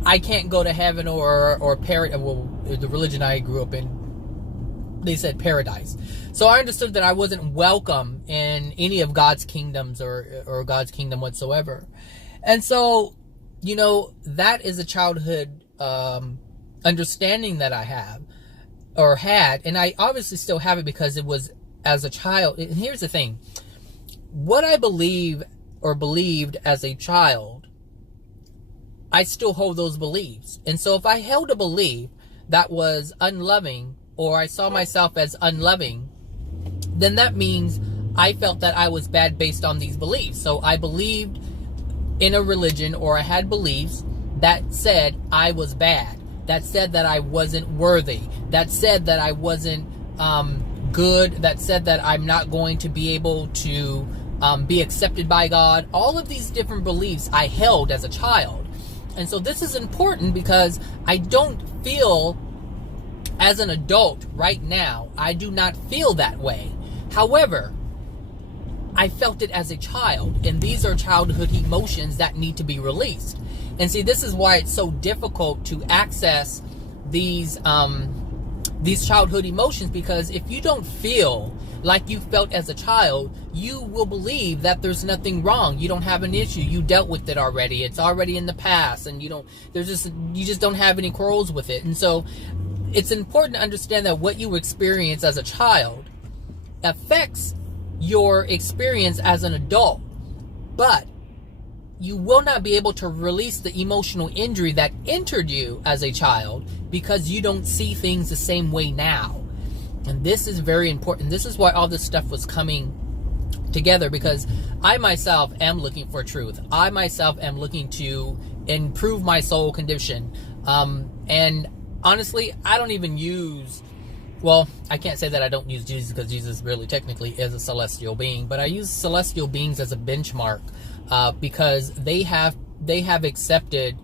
I can't go to heaven or paradise. Well, the religion I grew up in, they said paradise. So I understood that I wasn't welcome in any of God's kingdoms or God's kingdom whatsoever. And so, you know, that is a childhood understanding that I have or had. And I obviously still have it, because it was as a child. And here's the thing. What I believed as a child, I still hold those beliefs. And so if I held a belief that was unloving, or I saw myself as unloving, then that means I felt that I was bad based on these beliefs. So I believed in a religion, or I had beliefs that said I was bad, that said that I wasn't worthy, that said that I wasn't good, that said that I'm not going to be able to be accepted by God. All of these different beliefs I held as a child. And so this is important, because I don't feel, as an adult right now, I do not feel that way. However, I felt it as a child, and these are childhood emotions that need to be released. And see, this is why it's so difficult to access these childhood emotions, because if you don't feel like you felt as a child, you will believe that there's nothing wrong. You don't have an issue. You dealt with it already. It's already in the past, and you just don't have any quarrels with it. And so it's important to understand that what you experience as a child affects your experience as an adult, but you will not be able to release the emotional injury that entered you as a child, because you don't see things the same way now. And this is very important. This is why all this stuff was coming together, because I myself am looking for truth. I myself am looking to improve my soul condition. And honestly, I don't even use, well, I can't say that I don't use Jesus, because Jesus really technically is a celestial being, but I use celestial beings as a benchmark, because they have accepted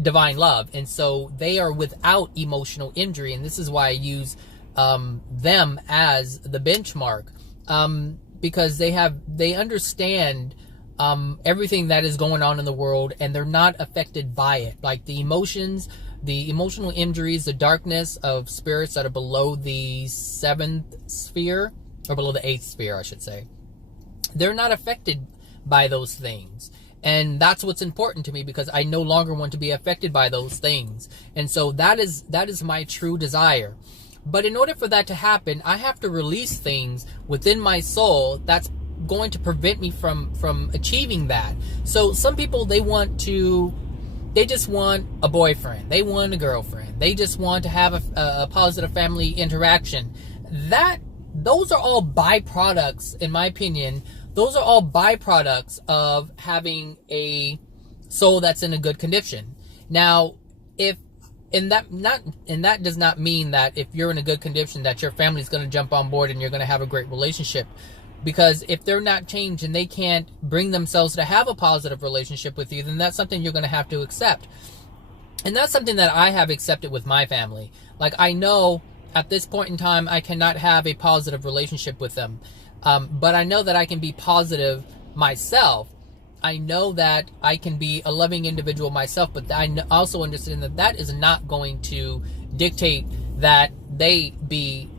divine love, and so they are without emotional injury, and this is why I use them as the benchmark, because they understand everything that is going on in the world, and they're not affected by it. Like the emotions, the emotional injuries, the darkness of spirits that are below the 7th sphere, or below the 8th sphere, I should say, they're not affected by those things. And that's what's important to me, because I no longer want to be affected by those things. And so that is my true desire. But in order for that to happen, I have to release things within my soul that's going to prevent me from achieving that. So some people, they just want a boyfriend. They want a girlfriend. They just want to have a positive family interaction. Those are all byproducts, in my opinion. Those are all byproducts of having a soul that's in a good condition. Now, that does not mean that if you're in a good condition that your family's going to jump on board and you're going to have a great relationship. Because if they're not changed and they can't bring themselves to have a positive relationship with you, then that's something you're going to have to accept. And that's something that I have accepted with my family. Like, I know at this point in time, I cannot have a positive relationship with them. But I know that I can be positive myself. I know that I can be a loving individual myself, but I also understand that that is not going to dictate that they be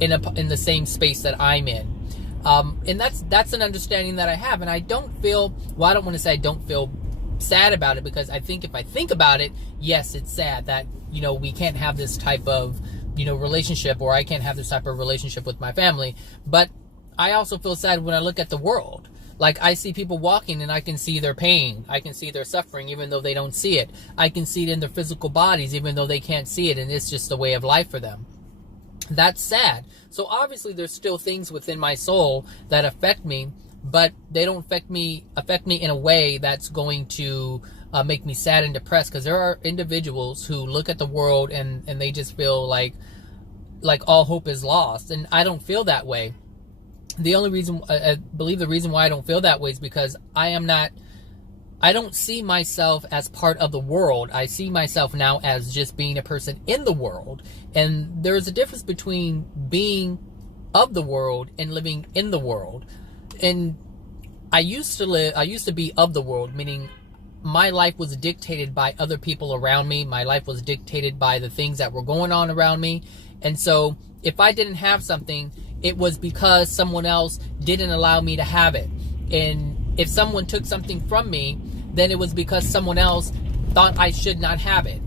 in the same space that I'm in. And that's an understanding that I have. And I don't feel, well, I don't want to say I don't feel sad about it, because I think if I think about it, yes, it's sad that, we can't have this type of, relationship, or I can't have this type of relationship with my family. But I also feel sad when I look at the world. Like, I see people walking and I can see their pain. I can see their suffering, even though they don't see it. I can see it in their physical bodies, even though they can't see it. And it's just a way of life for them. That's sad. So obviously there's still things within my soul that affect me, but they don't affect me in a way that's going to make me sad and depressed. Because there are individuals who look at the world and they just feel like all hope is lost. And I don't feel that way. The only reason, I believe the reason why I don't feel that way is because I don't see myself as part of the world. I see myself now as just being a person in the world. And there's a difference between being of the world and living in the world. And I used to be of the world, meaning my life was dictated by other people around me. My life was dictated by the things that were going on around me. And so if I didn't have something, it was because someone else didn't allow me to have it. And if someone took something from me, then it was because someone else thought I should not have it.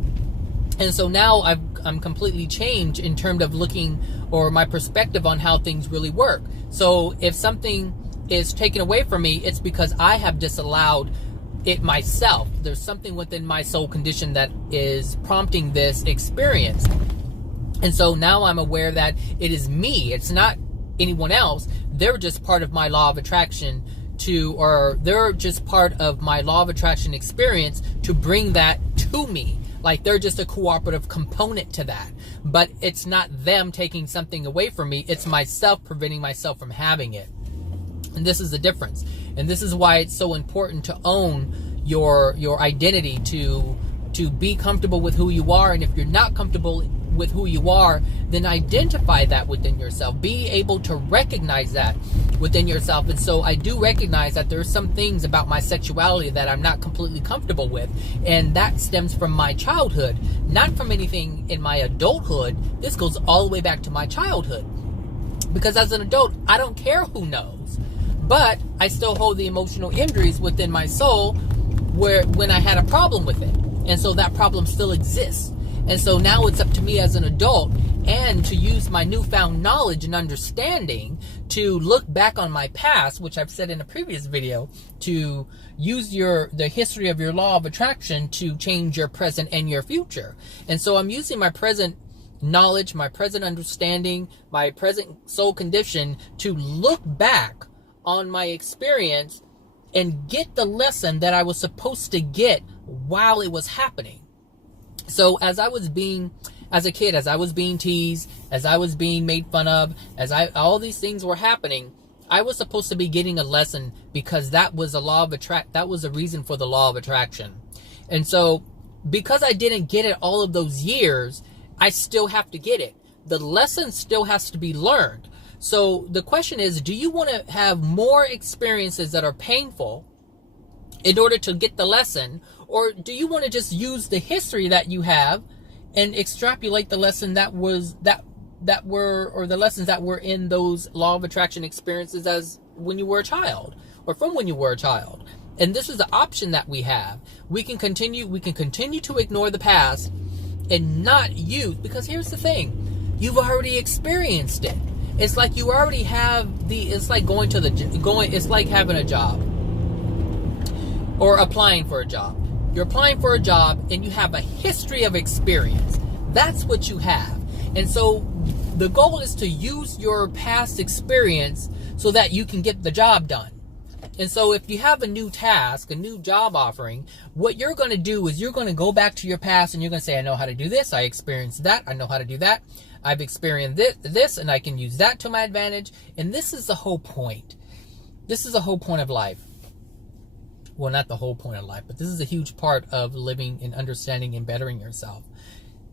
And so now I'm completely changed in terms of looking, or my perspective on how things really work. So if something is taken away from me, it's because I have disallowed it myself. There's something within my soul condition that is prompting this experience. And so now I'm aware that it is me. It's not anyone else. They're just part of my law of attraction they're just part of my law of attraction experience to bring that to me. Like, they're just a cooperative component to that. But it's not them taking something away from me. It's myself preventing myself from having it. And this is the difference. And this is why it's so important to own your identity, to be comfortable with who you are. And if you're not comfortable with who you are, then identify that within yourself. Be able to recognize that within yourself. And so I do recognize that there's some things about my sexuality that I'm not completely comfortable with. And that stems from my childhood, not from anything in my adulthood. This goes all the way back to my childhood. Because as an adult, I don't care who knows. But I still hold the emotional injuries within my soul when I had a problem with it. And so that problem still exists. And so now it's up to me as an adult, and to use my newfound knowledge and understanding to look back on my past, which I've said in a previous video, to use the history of your law of attraction to change your present and your future. And so I'm using my present knowledge, my present understanding, my present soul condition to look back on my experience and get the lesson that I was supposed to get while it was happening. So as a kid, as I was being teased, as I was being made fun of, all these things were happening, I was supposed to be getting a lesson, because that was that was a reason for the law of attraction. And so because I didn't get it all of those years, I still have to get it. The lesson still has to be learned. So the question is, do you want to have more experiences that are painful in order to get the lesson? Or do you want to just use the history that you have and extrapolate the lesson the lessons that were in those law of attraction experiences as when you were a child, or from when you were a child? And this is the option that we have. We can continue to ignore the past and not use, because here's the thing, you've already experienced it. It's like you already have it's like it's like having a job or applying for a job. You're applying for a job and you have a history of experience. That's what you have. And so the goal is to use your past experience so that you can get the job done. And so if you have a new task, a new job offering, what you're going to do is you're going to go back to your past and you're going to say, I know how to do this. I experienced that. I know how to do that. I've experienced this, and I can use that to my advantage. And this is the whole point. This is the whole point of life. Well, not the whole point of life, but this is a huge part of living and understanding and bettering yourself.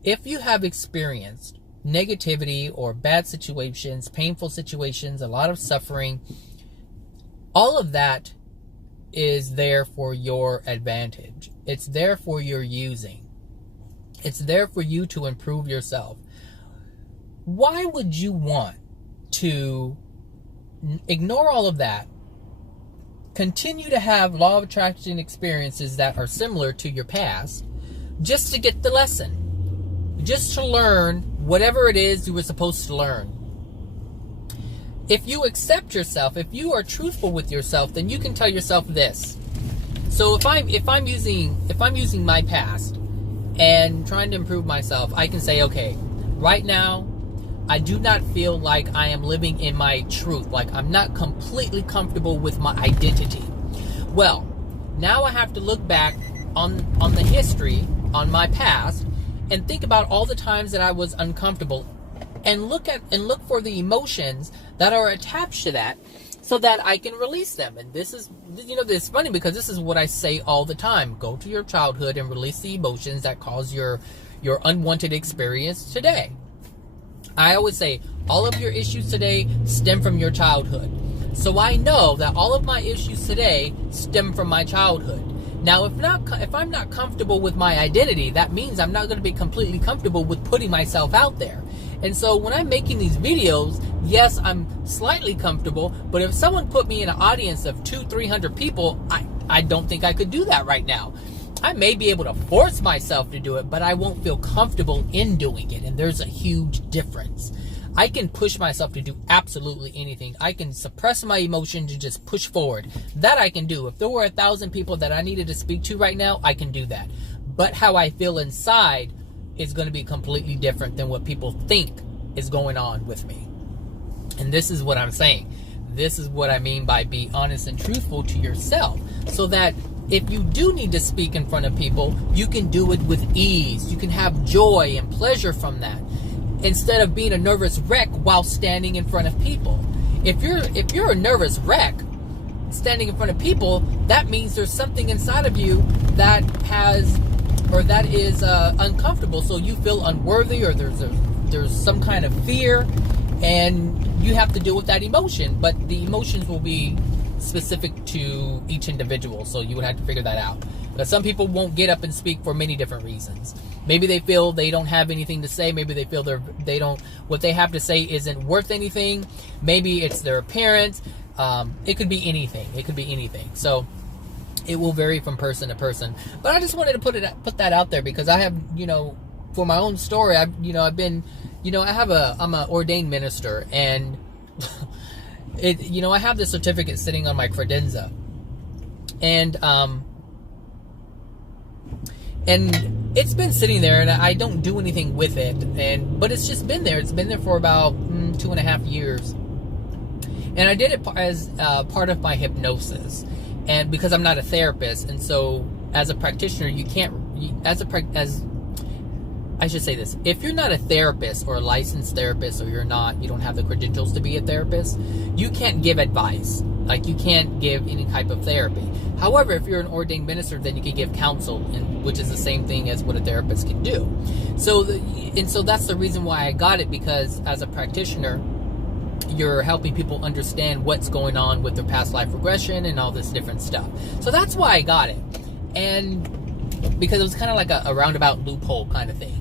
If you have experienced negativity or bad situations, painful situations, a lot of suffering, all of that is there for your advantage. It's there for your using. It's there for you to improve yourself. Why would you want to ignore all of that, continue to have law of attraction experiences that are similar to your past, just to get the lesson, just to learn whatever it is you were supposed to learn? If you accept yourself, if you are truthful with yourself, then you can tell yourself this. So if I'm using my past and trying to improve myself, I can say, okay, right now I do not feel like I am living in my truth, like I'm not completely comfortable with my identity. Well, now I have to look back on the history, on my past, and think about all the times that I was uncomfortable, and look for the emotions that are attached to that, so that I can release them. And this is, it's funny because this is what I say all the time. Go to your childhood and release the emotions that cause your unwanted experience today. I always say all of your issues today stem from your childhood. So I know that all of my issues today stem from my childhood. Now, if I'm not comfortable with my identity, that means I'm not going to be completely comfortable with putting myself out there. And so when I'm making these videos, yes, I'm slightly comfortable, but if someone put me in an audience of 200-300 people, I don't think I could do that right now. I may be able to force myself to do it, but I won't feel comfortable in doing it. And there's a huge difference. I can push myself to do absolutely anything. I can suppress my emotions and just push forward. That I can do. If there were 1,000 people that I needed to speak to right now, I can do that. But how I feel inside is going to be completely different than what people think is going on with me. And this is what I'm saying. This is what I mean by be honest and truthful to yourself, so that if you do need to speak in front of people, you can do it with ease. You can have joy and pleasure from that, instead of being a nervous wreck while standing in front of people. If you're a nervous wreck standing in front of people, that means there's something inside of you that is uncomfortable. So you feel unworthy, or there's some kind of fear, and you have to deal with that emotion. But the emotions will be specific to each individual, so you would have to figure that out. But some people won't get up and speak for many different reasons. Maybe they feel they don't have anything to say. Maybe they feel what they have to say isn't worth anything. Maybe it's their appearance. It could be anything. It could be anything. So it will vary from person to person. But I just wanted to put that out there, because I have, for my own story, I'm an ordained minister, and I have this certificate sitting on my credenza, and it's been sitting there, and I don't do anything with it. But it's just been there. It's been there for about 2.5 years. And I did it as part of my hypnosis, and because I'm not a therapist, and so as a practitioner, you can't. I should say this: if you're not a therapist or a licensed therapist, or you don't have the credentials to be a therapist, you can't give advice. Like, you can't give any type of therapy. However, if you're an ordained minister, then you can give counsel, which is the same thing as what a therapist can do. So that's the reason why I got it, because as a practitioner, you're helping people understand what's going on with their past life regression and all this different stuff. So that's why I got it. And because it was kind of like a roundabout loophole kind of thing.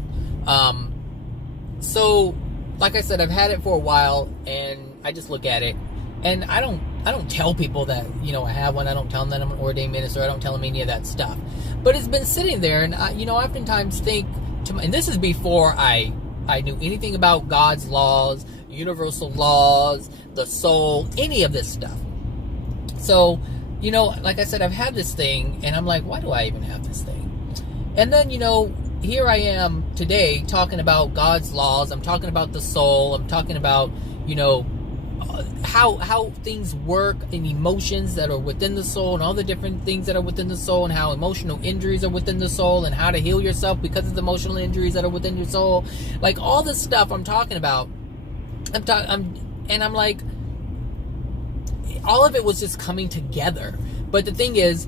So like I said, I've had it for a while, and I just look at it, and I don't tell people that, I have one. I don't tell them that I'm an ordained minister. I don't tell them any of that stuff. But it's been sitting there, and I oftentimes think and this is before I knew anything about God's laws, universal laws, the soul, any of this stuff. So, like I said, I've had this thing, and I'm like, why do I even have this thing? And then, here I am today talking about God's laws. I'm talking about the soul. I'm talking about, how things work, and emotions that are within the soul, and all the different things that are within the soul, and how emotional injuries are within the soul, and how to heal yourself because of the emotional injuries that are within your soul. Like, all this stuff I'm talking about. I'm like, all of it was just coming together. But the thing is,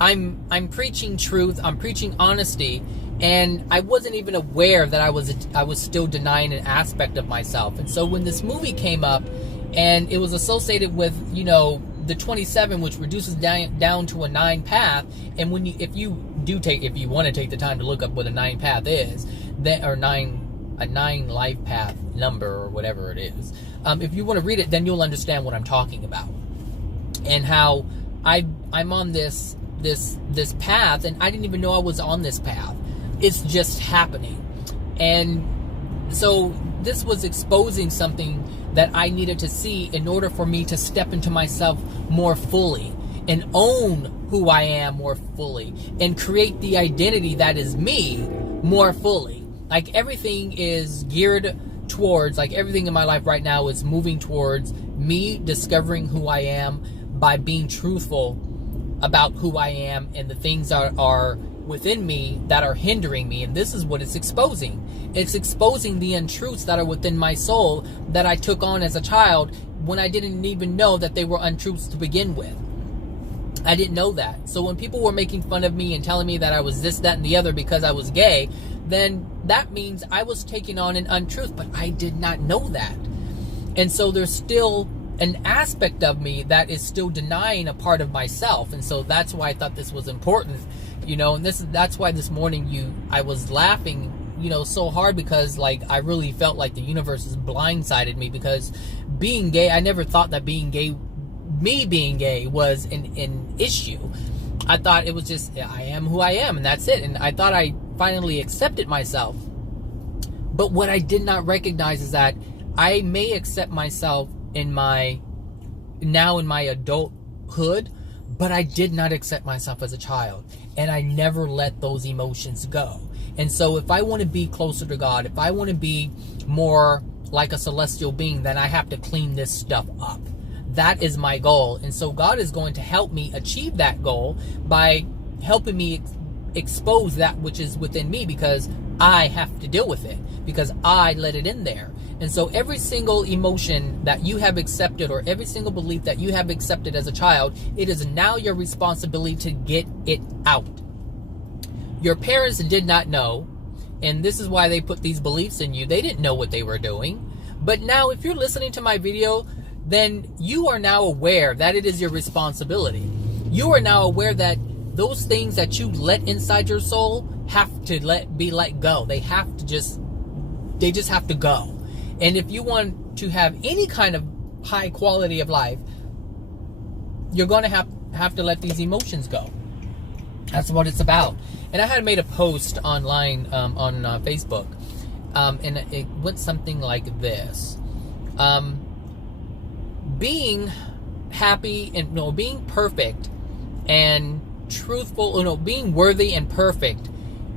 I'm preaching truth, I'm preaching honesty, and I wasn't even aware that I was still denying an aspect of myself. And so when this movie came up, and it was associated with, the 27, which reduces down to a 9 path, and if you want to take the time to look up what a 9 path is, a 9 life path number, or whatever it is, if you want to read it, then you'll understand what I'm talking about, and how I'm on this path, and I didn't even know I was on this path. It's just happening. And so this was exposing something that I needed to see in order for me to step into myself more fully, and own who I am more fully, and create the identity that is me more fully. Like, everything is geared towards, like, everything in my life right now is moving towards me discovering who I am by being truthful about who I am and the things that are within me that are hindering me. And this is what it's exposing. It's exposing the untruths that are within my soul that I took on as a child, when I didn't even know that they were untruths to begin with. I didn't know that. So when people were making fun of me and telling me that I was this, that, and the other because I was gay, then that means I was taking on an untruth, but I did not know that. And so there's still an aspect of me that is still denying a part of myself. And so that's why I thought this was important, and that's why this morning I was laughing, so hard, because, like, I really felt like the universe has blindsided me, because being gay, I never thought that me being gay was an issue. I thought it was just, I am who I am, and that's it. And I thought I finally accepted myself. But what I did not recognize is that I may accept myself in my adulthood, but I did not accept myself as a child, and I never let those emotions go. And so if I want to be closer to God, if I want to be more like a celestial being, then I have to clean this stuff up. That is my goal. And so God is going to help me achieve that goal by helping me expose that which is within me, because I have to deal with it, because I let it in there. And so every single emotion that you have accepted, or every single belief that you have accepted as a child, it is now your responsibility to get it out. Your parents did not know, and this is why they put these beliefs in you. They didn't know what they were doing. But now, if you're listening to my video, then you are now aware that it is your responsibility. You are now aware that those things that you let inside your soul have to be let go. They just have to go. And if you want to have any kind of high quality of life, you're going to have to let these emotions go. That's what it's about. And I had made a post online on Facebook, and it went something like this: being happy and being perfect and truthful, being worthy and perfect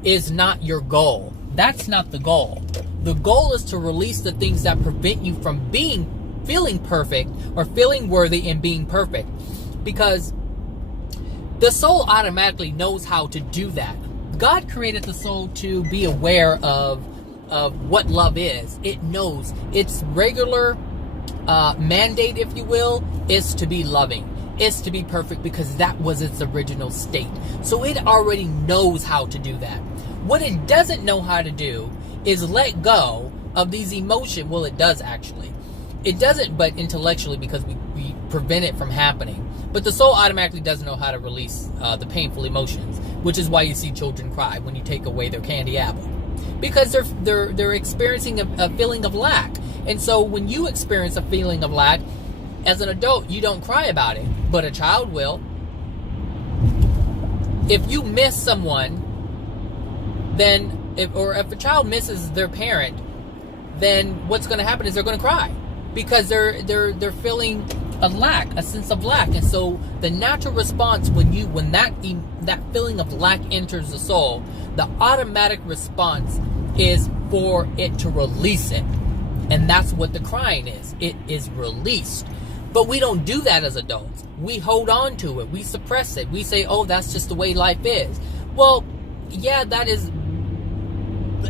is not your goal. That's not the goal. The goal is to release the things that prevent you from feeling perfect or feeling worthy and being perfect. Because the soul automatically knows how to do that. God created the soul to be aware of what love is. It knows. Its regular mandate, if you will, is to be loving. Is to be perfect, because that was its original state. So it already knows how to do that. What it doesn't know how to do is let go of these emotions. Well, it does actually. It doesn't, but intellectually, because we prevent it from happening. But the soul automatically doesn't know how to release the painful emotions, which is why you see children cry when you take away their candy apple, because they're experiencing a feeling of lack. And so when you experience a feeling of lack as an adult, you don't cry about it, but a child will. If you miss someone, then if a child misses their parent, then what's going to happen is they're going to cry, because they're feeling a lack, a sense of lack. And so the natural response when that feeling of lack enters the soul, the automatic response is for it to release it. And that's what the crying is. It is released. But we don't do that as adults. We hold on to it. We suppress it. We say, oh, that's just the way life is. Well, yeah, that is,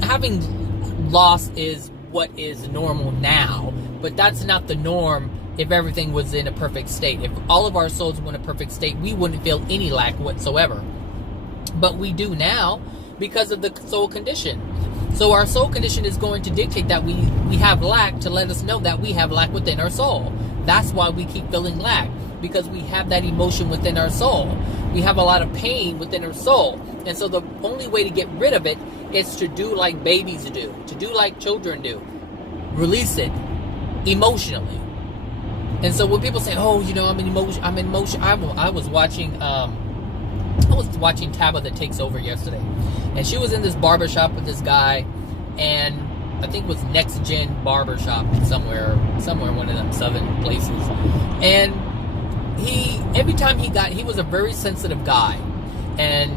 having loss is what is normal now, but that's not the norm. If everything was in a perfect state, if all of our souls were in a perfect state, we wouldn't feel any lack whatsoever. But we do now because of the soul condition. So our soul condition is going to dictate that we have lack, to let us know that we have lack within our soul. That's why we keep feeling lack, because we have that emotion within our soul. We have a lot of pain within our soul. And so the only way to get rid of it is to do like babies do, to do like children do. Release it emotionally. And so when people say, "Oh, I'm in emotion," I was watching Tabitha Takes Over yesterday, and she was in this barbershop with this guy, and I think it was Next Gen Barbershop somewhere in one of them southern places. And he was a very sensitive guy, and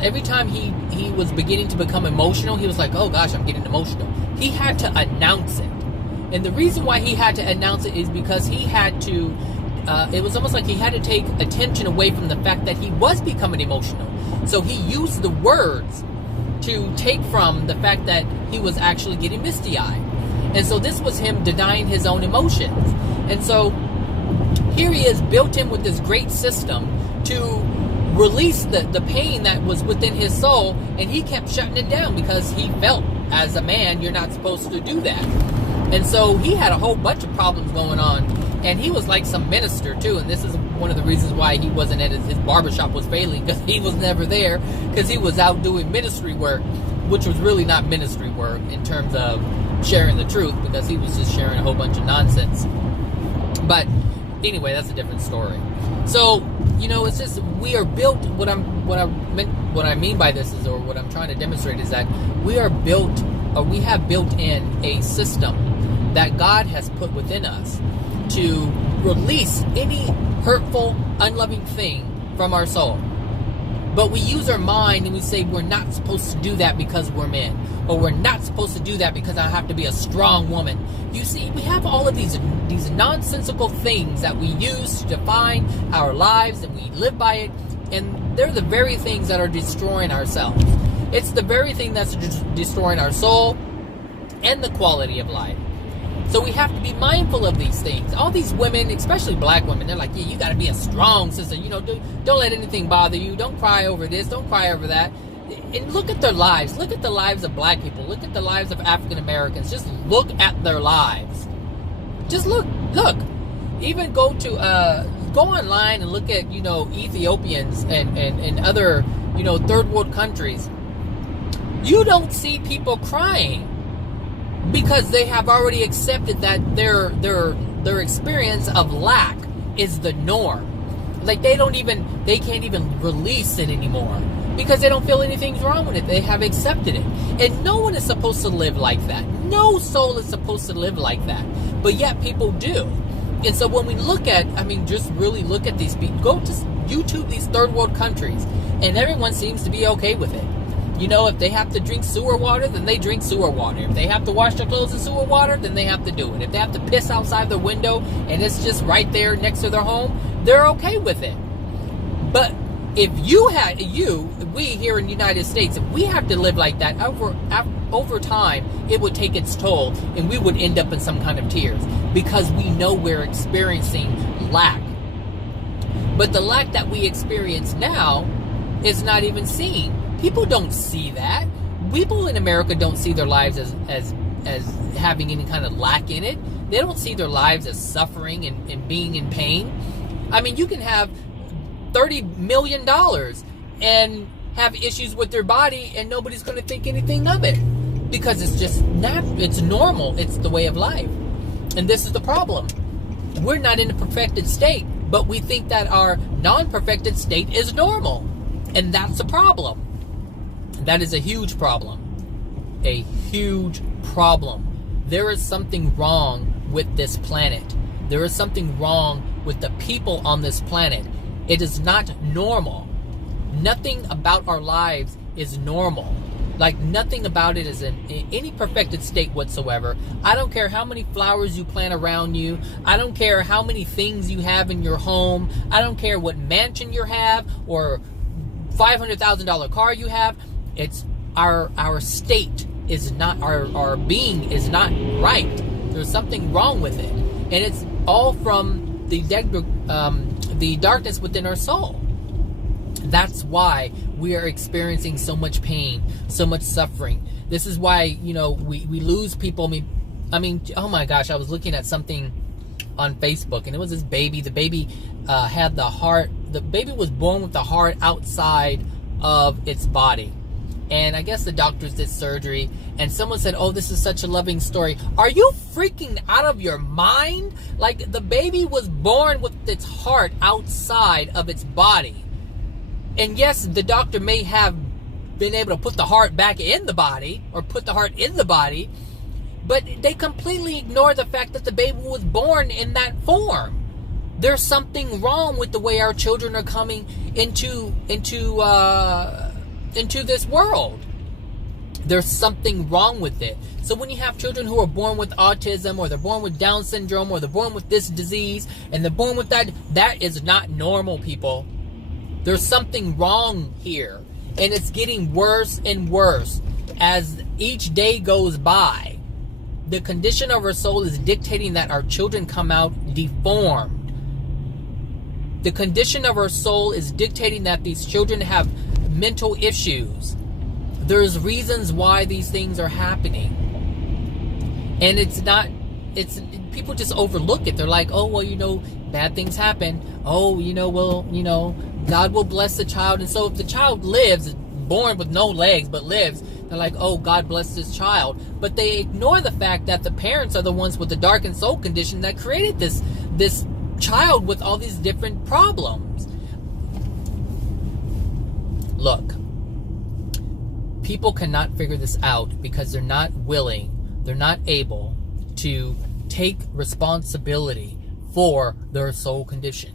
every time he was beginning to become emotional, he was like, "Oh gosh, I'm getting emotional." He had to announce it. And the reason why he had to announce it is because he had to, it was almost like he had to take attention away from the fact that he was becoming emotional. So he used the words to take from the fact that he was actually getting misty-eyed. And so this was him denying his own emotions. And so here he is, built in with this great system to release the pain that was within his soul, and he kept shutting it down because he felt, as a man, you're not supposed to do that. And so he had a whole bunch of problems going on. And he was like some minister too. And this is one of the reasons why he wasn't at his barbershop was failing, because he was never there, because he was out doing ministry work, which was really not ministry work in terms of sharing the truth, because he was just sharing a whole bunch of nonsense. But anyway, that's a different story. So, it's just, we are built, what I mean by this is, or what I'm trying to demonstrate is that we have built in a system that God has put within us to release any hurtful, unloving thing from our soul. But we use our mind and we say we're not supposed to do that because we're men, or we're not supposed to do that because I have to be a strong woman. You see, we have all of these nonsensical things that we use to define our lives, and we live by it, and they're the very things that are destroying ourselves. It's the very thing that's destroying our soul and the quality of life. So we have to be mindful of these things. All these women, especially black women, they're like, yeah, you got to be a strong sister. Don't let anything bother you. Don't cry over this. Don't cry over that. And look at their lives. Look at the lives of black people. Look at the lives of African Americans. Just look at their lives. Just look. Even go online and look at, Ethiopians and other, third world countries. You don't see people crying, because they have already accepted that their experience of lack is the norm. Like they can't even release it anymore, because they don't feel anything's wrong with it. They have accepted it. And no one is supposed to live like that. No soul is supposed to live like that. But yet people do. And so when we look at, just really look at these people, go to YouTube these third world countries, and everyone seems to be okay with it. You know, if they have to drink sewer water, then they drink sewer water. If they have to wash their clothes in sewer water, then they have to do it. If they have to piss outside their window and it's just right there next to their home, they're okay with it. But if we here in the United States, if we have to live like that over time, it would take its toll, and we would end up in some kind of tears, because we know we're experiencing lack. But the lack that we experience now is not even seen. People don't see that. People in America don't see their lives as having any kind of lack in it. They don't see their lives as suffering and being in pain. I mean, you can have $30 million and have issues with their body, and nobody's going to think anything of it, because it's just it's normal. It's the way of life. And this is the problem. We're not in a perfected state, but we think that our non-perfected state is normal. And that's a problem. That is a huge problem. A huge problem. There is something wrong with this planet. There is something wrong with the people on this planet. It is not normal. Nothing about our lives is normal. Like, nothing about it is in any perfected state whatsoever. I don't care how many flowers you plant around you. I don't care how many things you have in your home. I don't care what mansion you have or $500,000 car you have. It's our state is not, our being is not right. There's something wrong with it. And it's all from the darkness within our soul. That's why we are experiencing so much pain, so much suffering. This is why, you know, we lose people. I mean, oh my gosh, I was looking at something on Facebook, and it was this baby. The baby had the heart. The baby was born with the heart outside of its body. And I guess the doctors did surgery, and someone said, oh, this is such a loving story. Are you freaking out of your mind? Like, the baby was born with its heart outside of its body. And yes, the doctor may have been able to put the heart back in the body, or put the heart in the body, but they completely ignore the fact that the baby was born in that form. There's something wrong with the way our children are coming into this world. There's something wrong with it. So when you have children who are born with autism, or they're born with Down syndrome, or they're born with this disease, and they're born with that is not normal, people. There's something wrong here. And it's getting worse and worse as each day goes by. The condition of our soul is dictating that our children come out deformed. The condition of our soul is dictating that these children have mental issues. There's reasons why these things are happening. And people just overlook it. They're like, oh, well, you know, bad things happen. Oh, you know, well, you know, God will bless the child. And so if the child lives, born with no legs, but lives, they're like, oh, God bless this child. But they ignore the fact that the parents are the ones with the darkened soul condition that created this child with all these different problems. Look, people cannot figure this out because they're not willing, they're not able to take responsibility for their soul condition.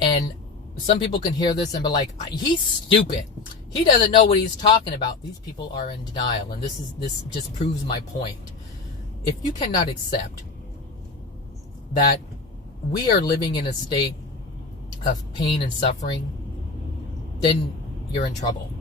And some people can hear this and be like, he's stupid. He doesn't know what he's talking about. These people are in denial, and this just proves my point. If you cannot accept that we are living in a state of pain and suffering, then you're in trouble.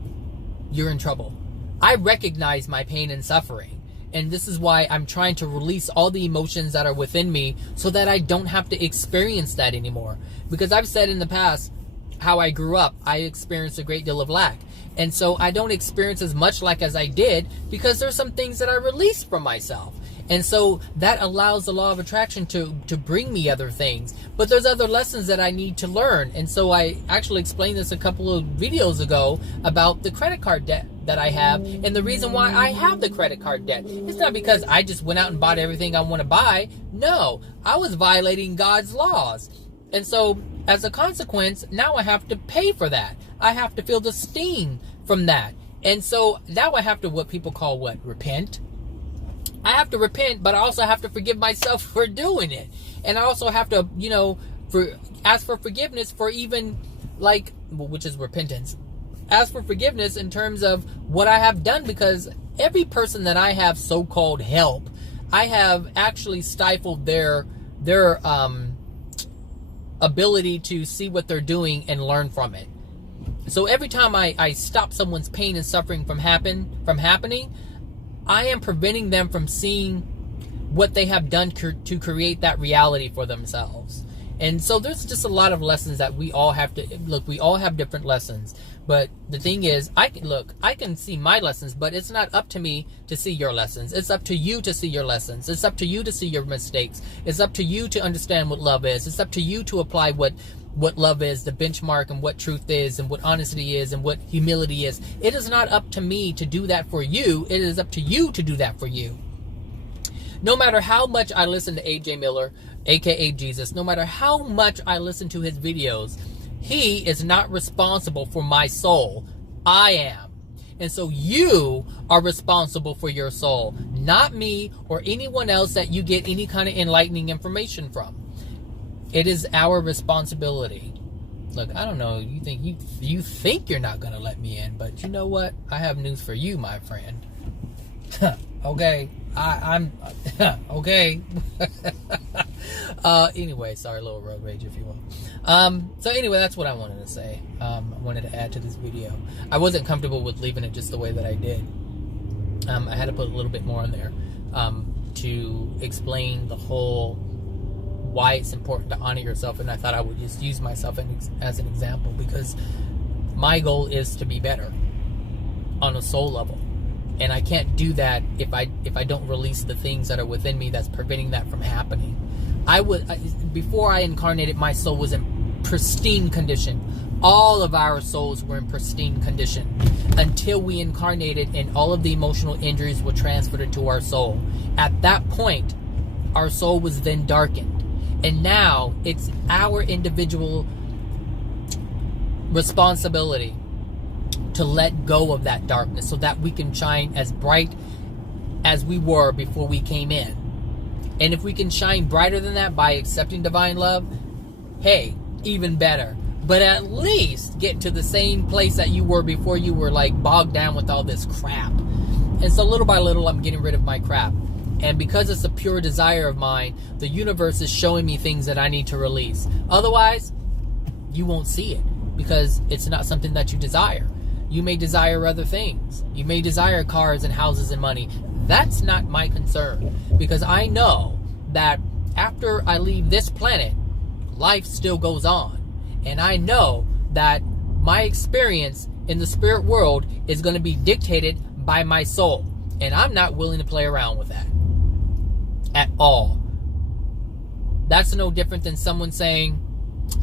You're in trouble. I recognize my pain and suffering, and this is why I'm trying to release all the emotions that are within me so that I don't have to experience that anymore. Because I've said in the past how I grew up, I experienced a great deal of lack. And so I don't experience as much lack as I did because there's some things that I released from myself. And so that allows the law of attraction to bring me other things. But there's other lessons that I need to learn. And so I actually explained this a couple of videos ago about the credit card debt that I have. And the reason why I have the credit card debt. It's not because I just went out and bought everything I want to buy. No, I was violating God's laws. And so as a consequence, now I have to pay for that. I have to feel the sting from that. And so now I have to, what people call what? Repent. I have to repent, but I also have to forgive myself for doing it. And I also have to, you know, ask for forgiveness for even, like, which is repentance. Ask for forgiveness in terms of what I have done, because every person that I have so-called help, I have actually stifled their ability to see what they're doing and learn from it. So every time I stop someone's pain and suffering from happening, I am preventing them from seeing what they have done to create that reality for themselves. And so there's just a lot of lessons that we all have to look. We all have different lessons, but the thing is, I can see my lessons, but it's not up to me to see your lessons. It's up to you to see your lessons. It's up to you to see your mistakes. It's up to you to understand what love is. It's up to you to apply what love is, the benchmark, and what truth is, and what honesty is, and what humility is. It is not up to me to do that for you. It is up to you to do that for you. No matter how much I listen to AJ Miller, aka Jesus, no matter how much I listen to his videos, he is not responsible for my soul. I am. And so you are responsible for your soul, not me or anyone else that you get any kind of enlightening information from. It is our responsibility. Look, I don't know, you think you're not going to let me in, but you know what? I have news for you, my friend. Okay. I'm okay. Anyway, sorry, a little road rage, if you will. So anyway, that's what I wanted to say. I wanted to add to this video. I wasn't comfortable with leaving it just the way that I did. I had to put a little bit more in there to explain the whole why it's important to honor yourself, and I thought I would just use myself as an example, because my goal is to be better on a soul level. And I can't do that if I don't release the things that are within me that's preventing that from happening. Before I incarnated, my soul was in pristine condition. All of our souls were in pristine condition until we incarnated, and all of the emotional injuries were transferred into our soul. At that point, our soul was then darkened. And now it's our individual responsibility to let go of that darkness so that we can shine as bright as we were before we came in. And if we can shine brighter than that by accepting divine love, hey, even better. But at least get to the same place that you were before you were like bogged down with all this crap. And so little by little, I'm getting rid of my crap. And because it's a pure desire of mine, the universe is showing me things that I need to release. Otherwise, you won't see it because it's not something that you desire. You may desire other things. You may desire cars and houses and money. That's not my concern, because I know that after I leave this planet, life still goes on. And I know that my experience in the spirit world is going to be dictated by my soul. And I'm not willing to play around with that at all. That's no different than someone saying,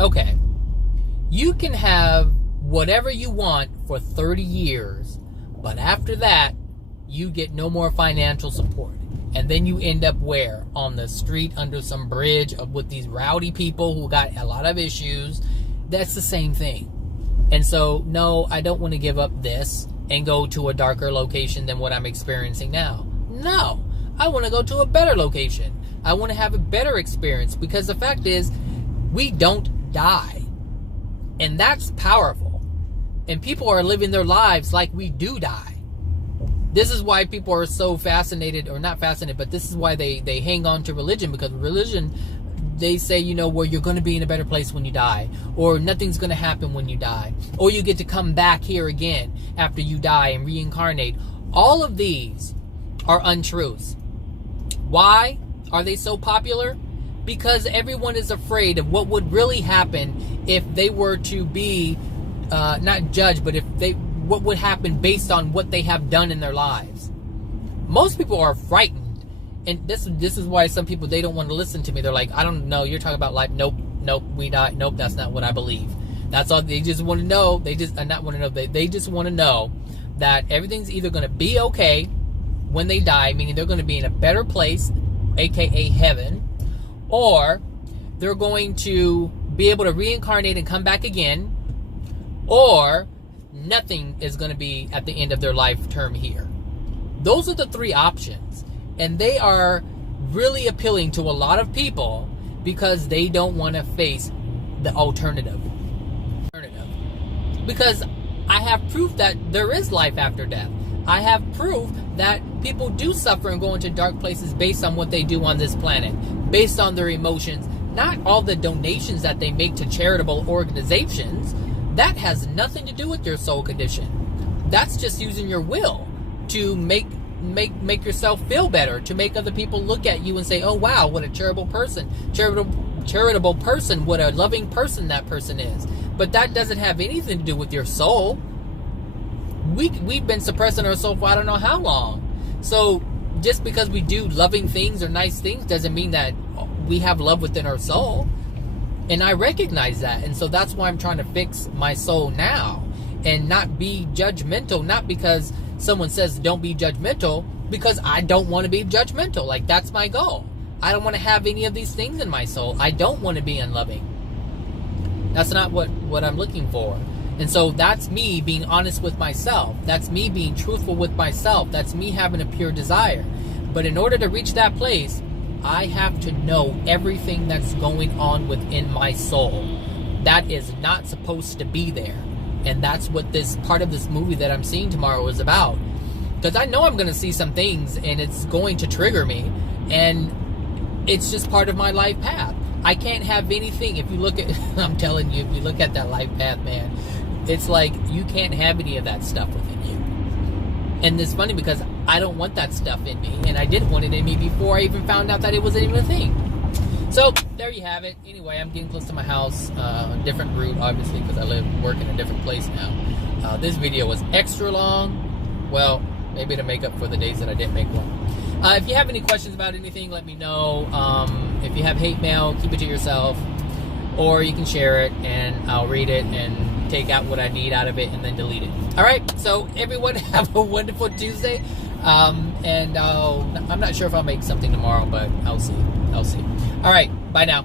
okay, you can have whatever you want for 30 years, but after that, you get no more financial support. And then you end up where? On the street under some bridge with these rowdy people who got a lot of issues. That's the same thing. And so, no, I don't want to give up this and go to a darker location than what I'm experiencing now. No, I want to go to a better location. I want to have a better experience, because the fact is, we don't die. And that's powerful. And people are living their lives like we do die. This is why people are so fascinated, or not fascinated, but this is why they hang on to religion, because religion, they say, you know, well, you're going to be in a better place when you die, or nothing's going to happen when you die, or you get to come back here again after you die and reincarnate. All of these are untruths. Why are they so popular? Because everyone is afraid of what would really happen if they were to be not judged, but what would happen based on what they have done in their lives. Most people are frightened, and this is why some people, they don't want to listen to me. They're like, I don't know, you're talking about life. Nope, we die. Nope, that's not what I believe. That's all. They just want to know. They just want to know that everything's either going to be okay when they die, meaning they're going to be in a better place, aka heaven, or they're going to be able to reincarnate and come back again, or nothing is going to be at the end of their life term here. Those are the three options. And they are really appealing to a lot of people because they don't want to face the alternative. Because I have proof that there is life after death. I have proof that people do suffer and go into dark places based on what they do on this planet, based on their emotions, not all the donations that they make to charitable organizations. That has nothing to do with your soul condition. That's just using your will to make yourself feel better, to make other people look at you and say, oh wow, what a charitable person, what a loving person that person is. But that doesn't have anything to do with your soul. We've been suppressing our soul for I don't know how long. So just because we do loving things or nice things doesn't mean that we have love within our soul. And I recognize that. And so that's why I'm trying to fix my soul now and not be judgmental. Not because someone says don't be judgmental, because I don't want to be judgmental. Like, that's my goal. I don't want to have any of these things in my soul. I don't want to be unloving. That's not what I'm looking for. And so that's me being honest with myself. That's me being truthful with myself. That's me having a pure desire. But in order to reach that place, I have to know everything that's going on within my soul. That is not supposed to be there. And that's what this part of this movie that I'm seeing tomorrow is about. Because I know I'm going to see some things and it's going to trigger me. And it's just part of my life path. I can't have anything. If you look at, I'm telling you, if you look at that life path, man, it's like you can't have any of that stuff within you. And it's funny because I don't want that stuff in me. And I didn't want it in me before I even found out that it wasn't even a thing. So there you have it. Anyway, I'm getting close to my house. A different route, obviously, because I work in a different place now. This video was extra long. Well, maybe to make up for the days that I didn't make one. If you have any questions about anything, let me know. If you have hate mail, keep it to yourself. Or you can share it, and I'll read it and take out what I need out of it and then delete it. All right, so everyone have a wonderful Tuesday. And I'm not sure if I'll make something tomorrow, but I'll see. All right, bye now.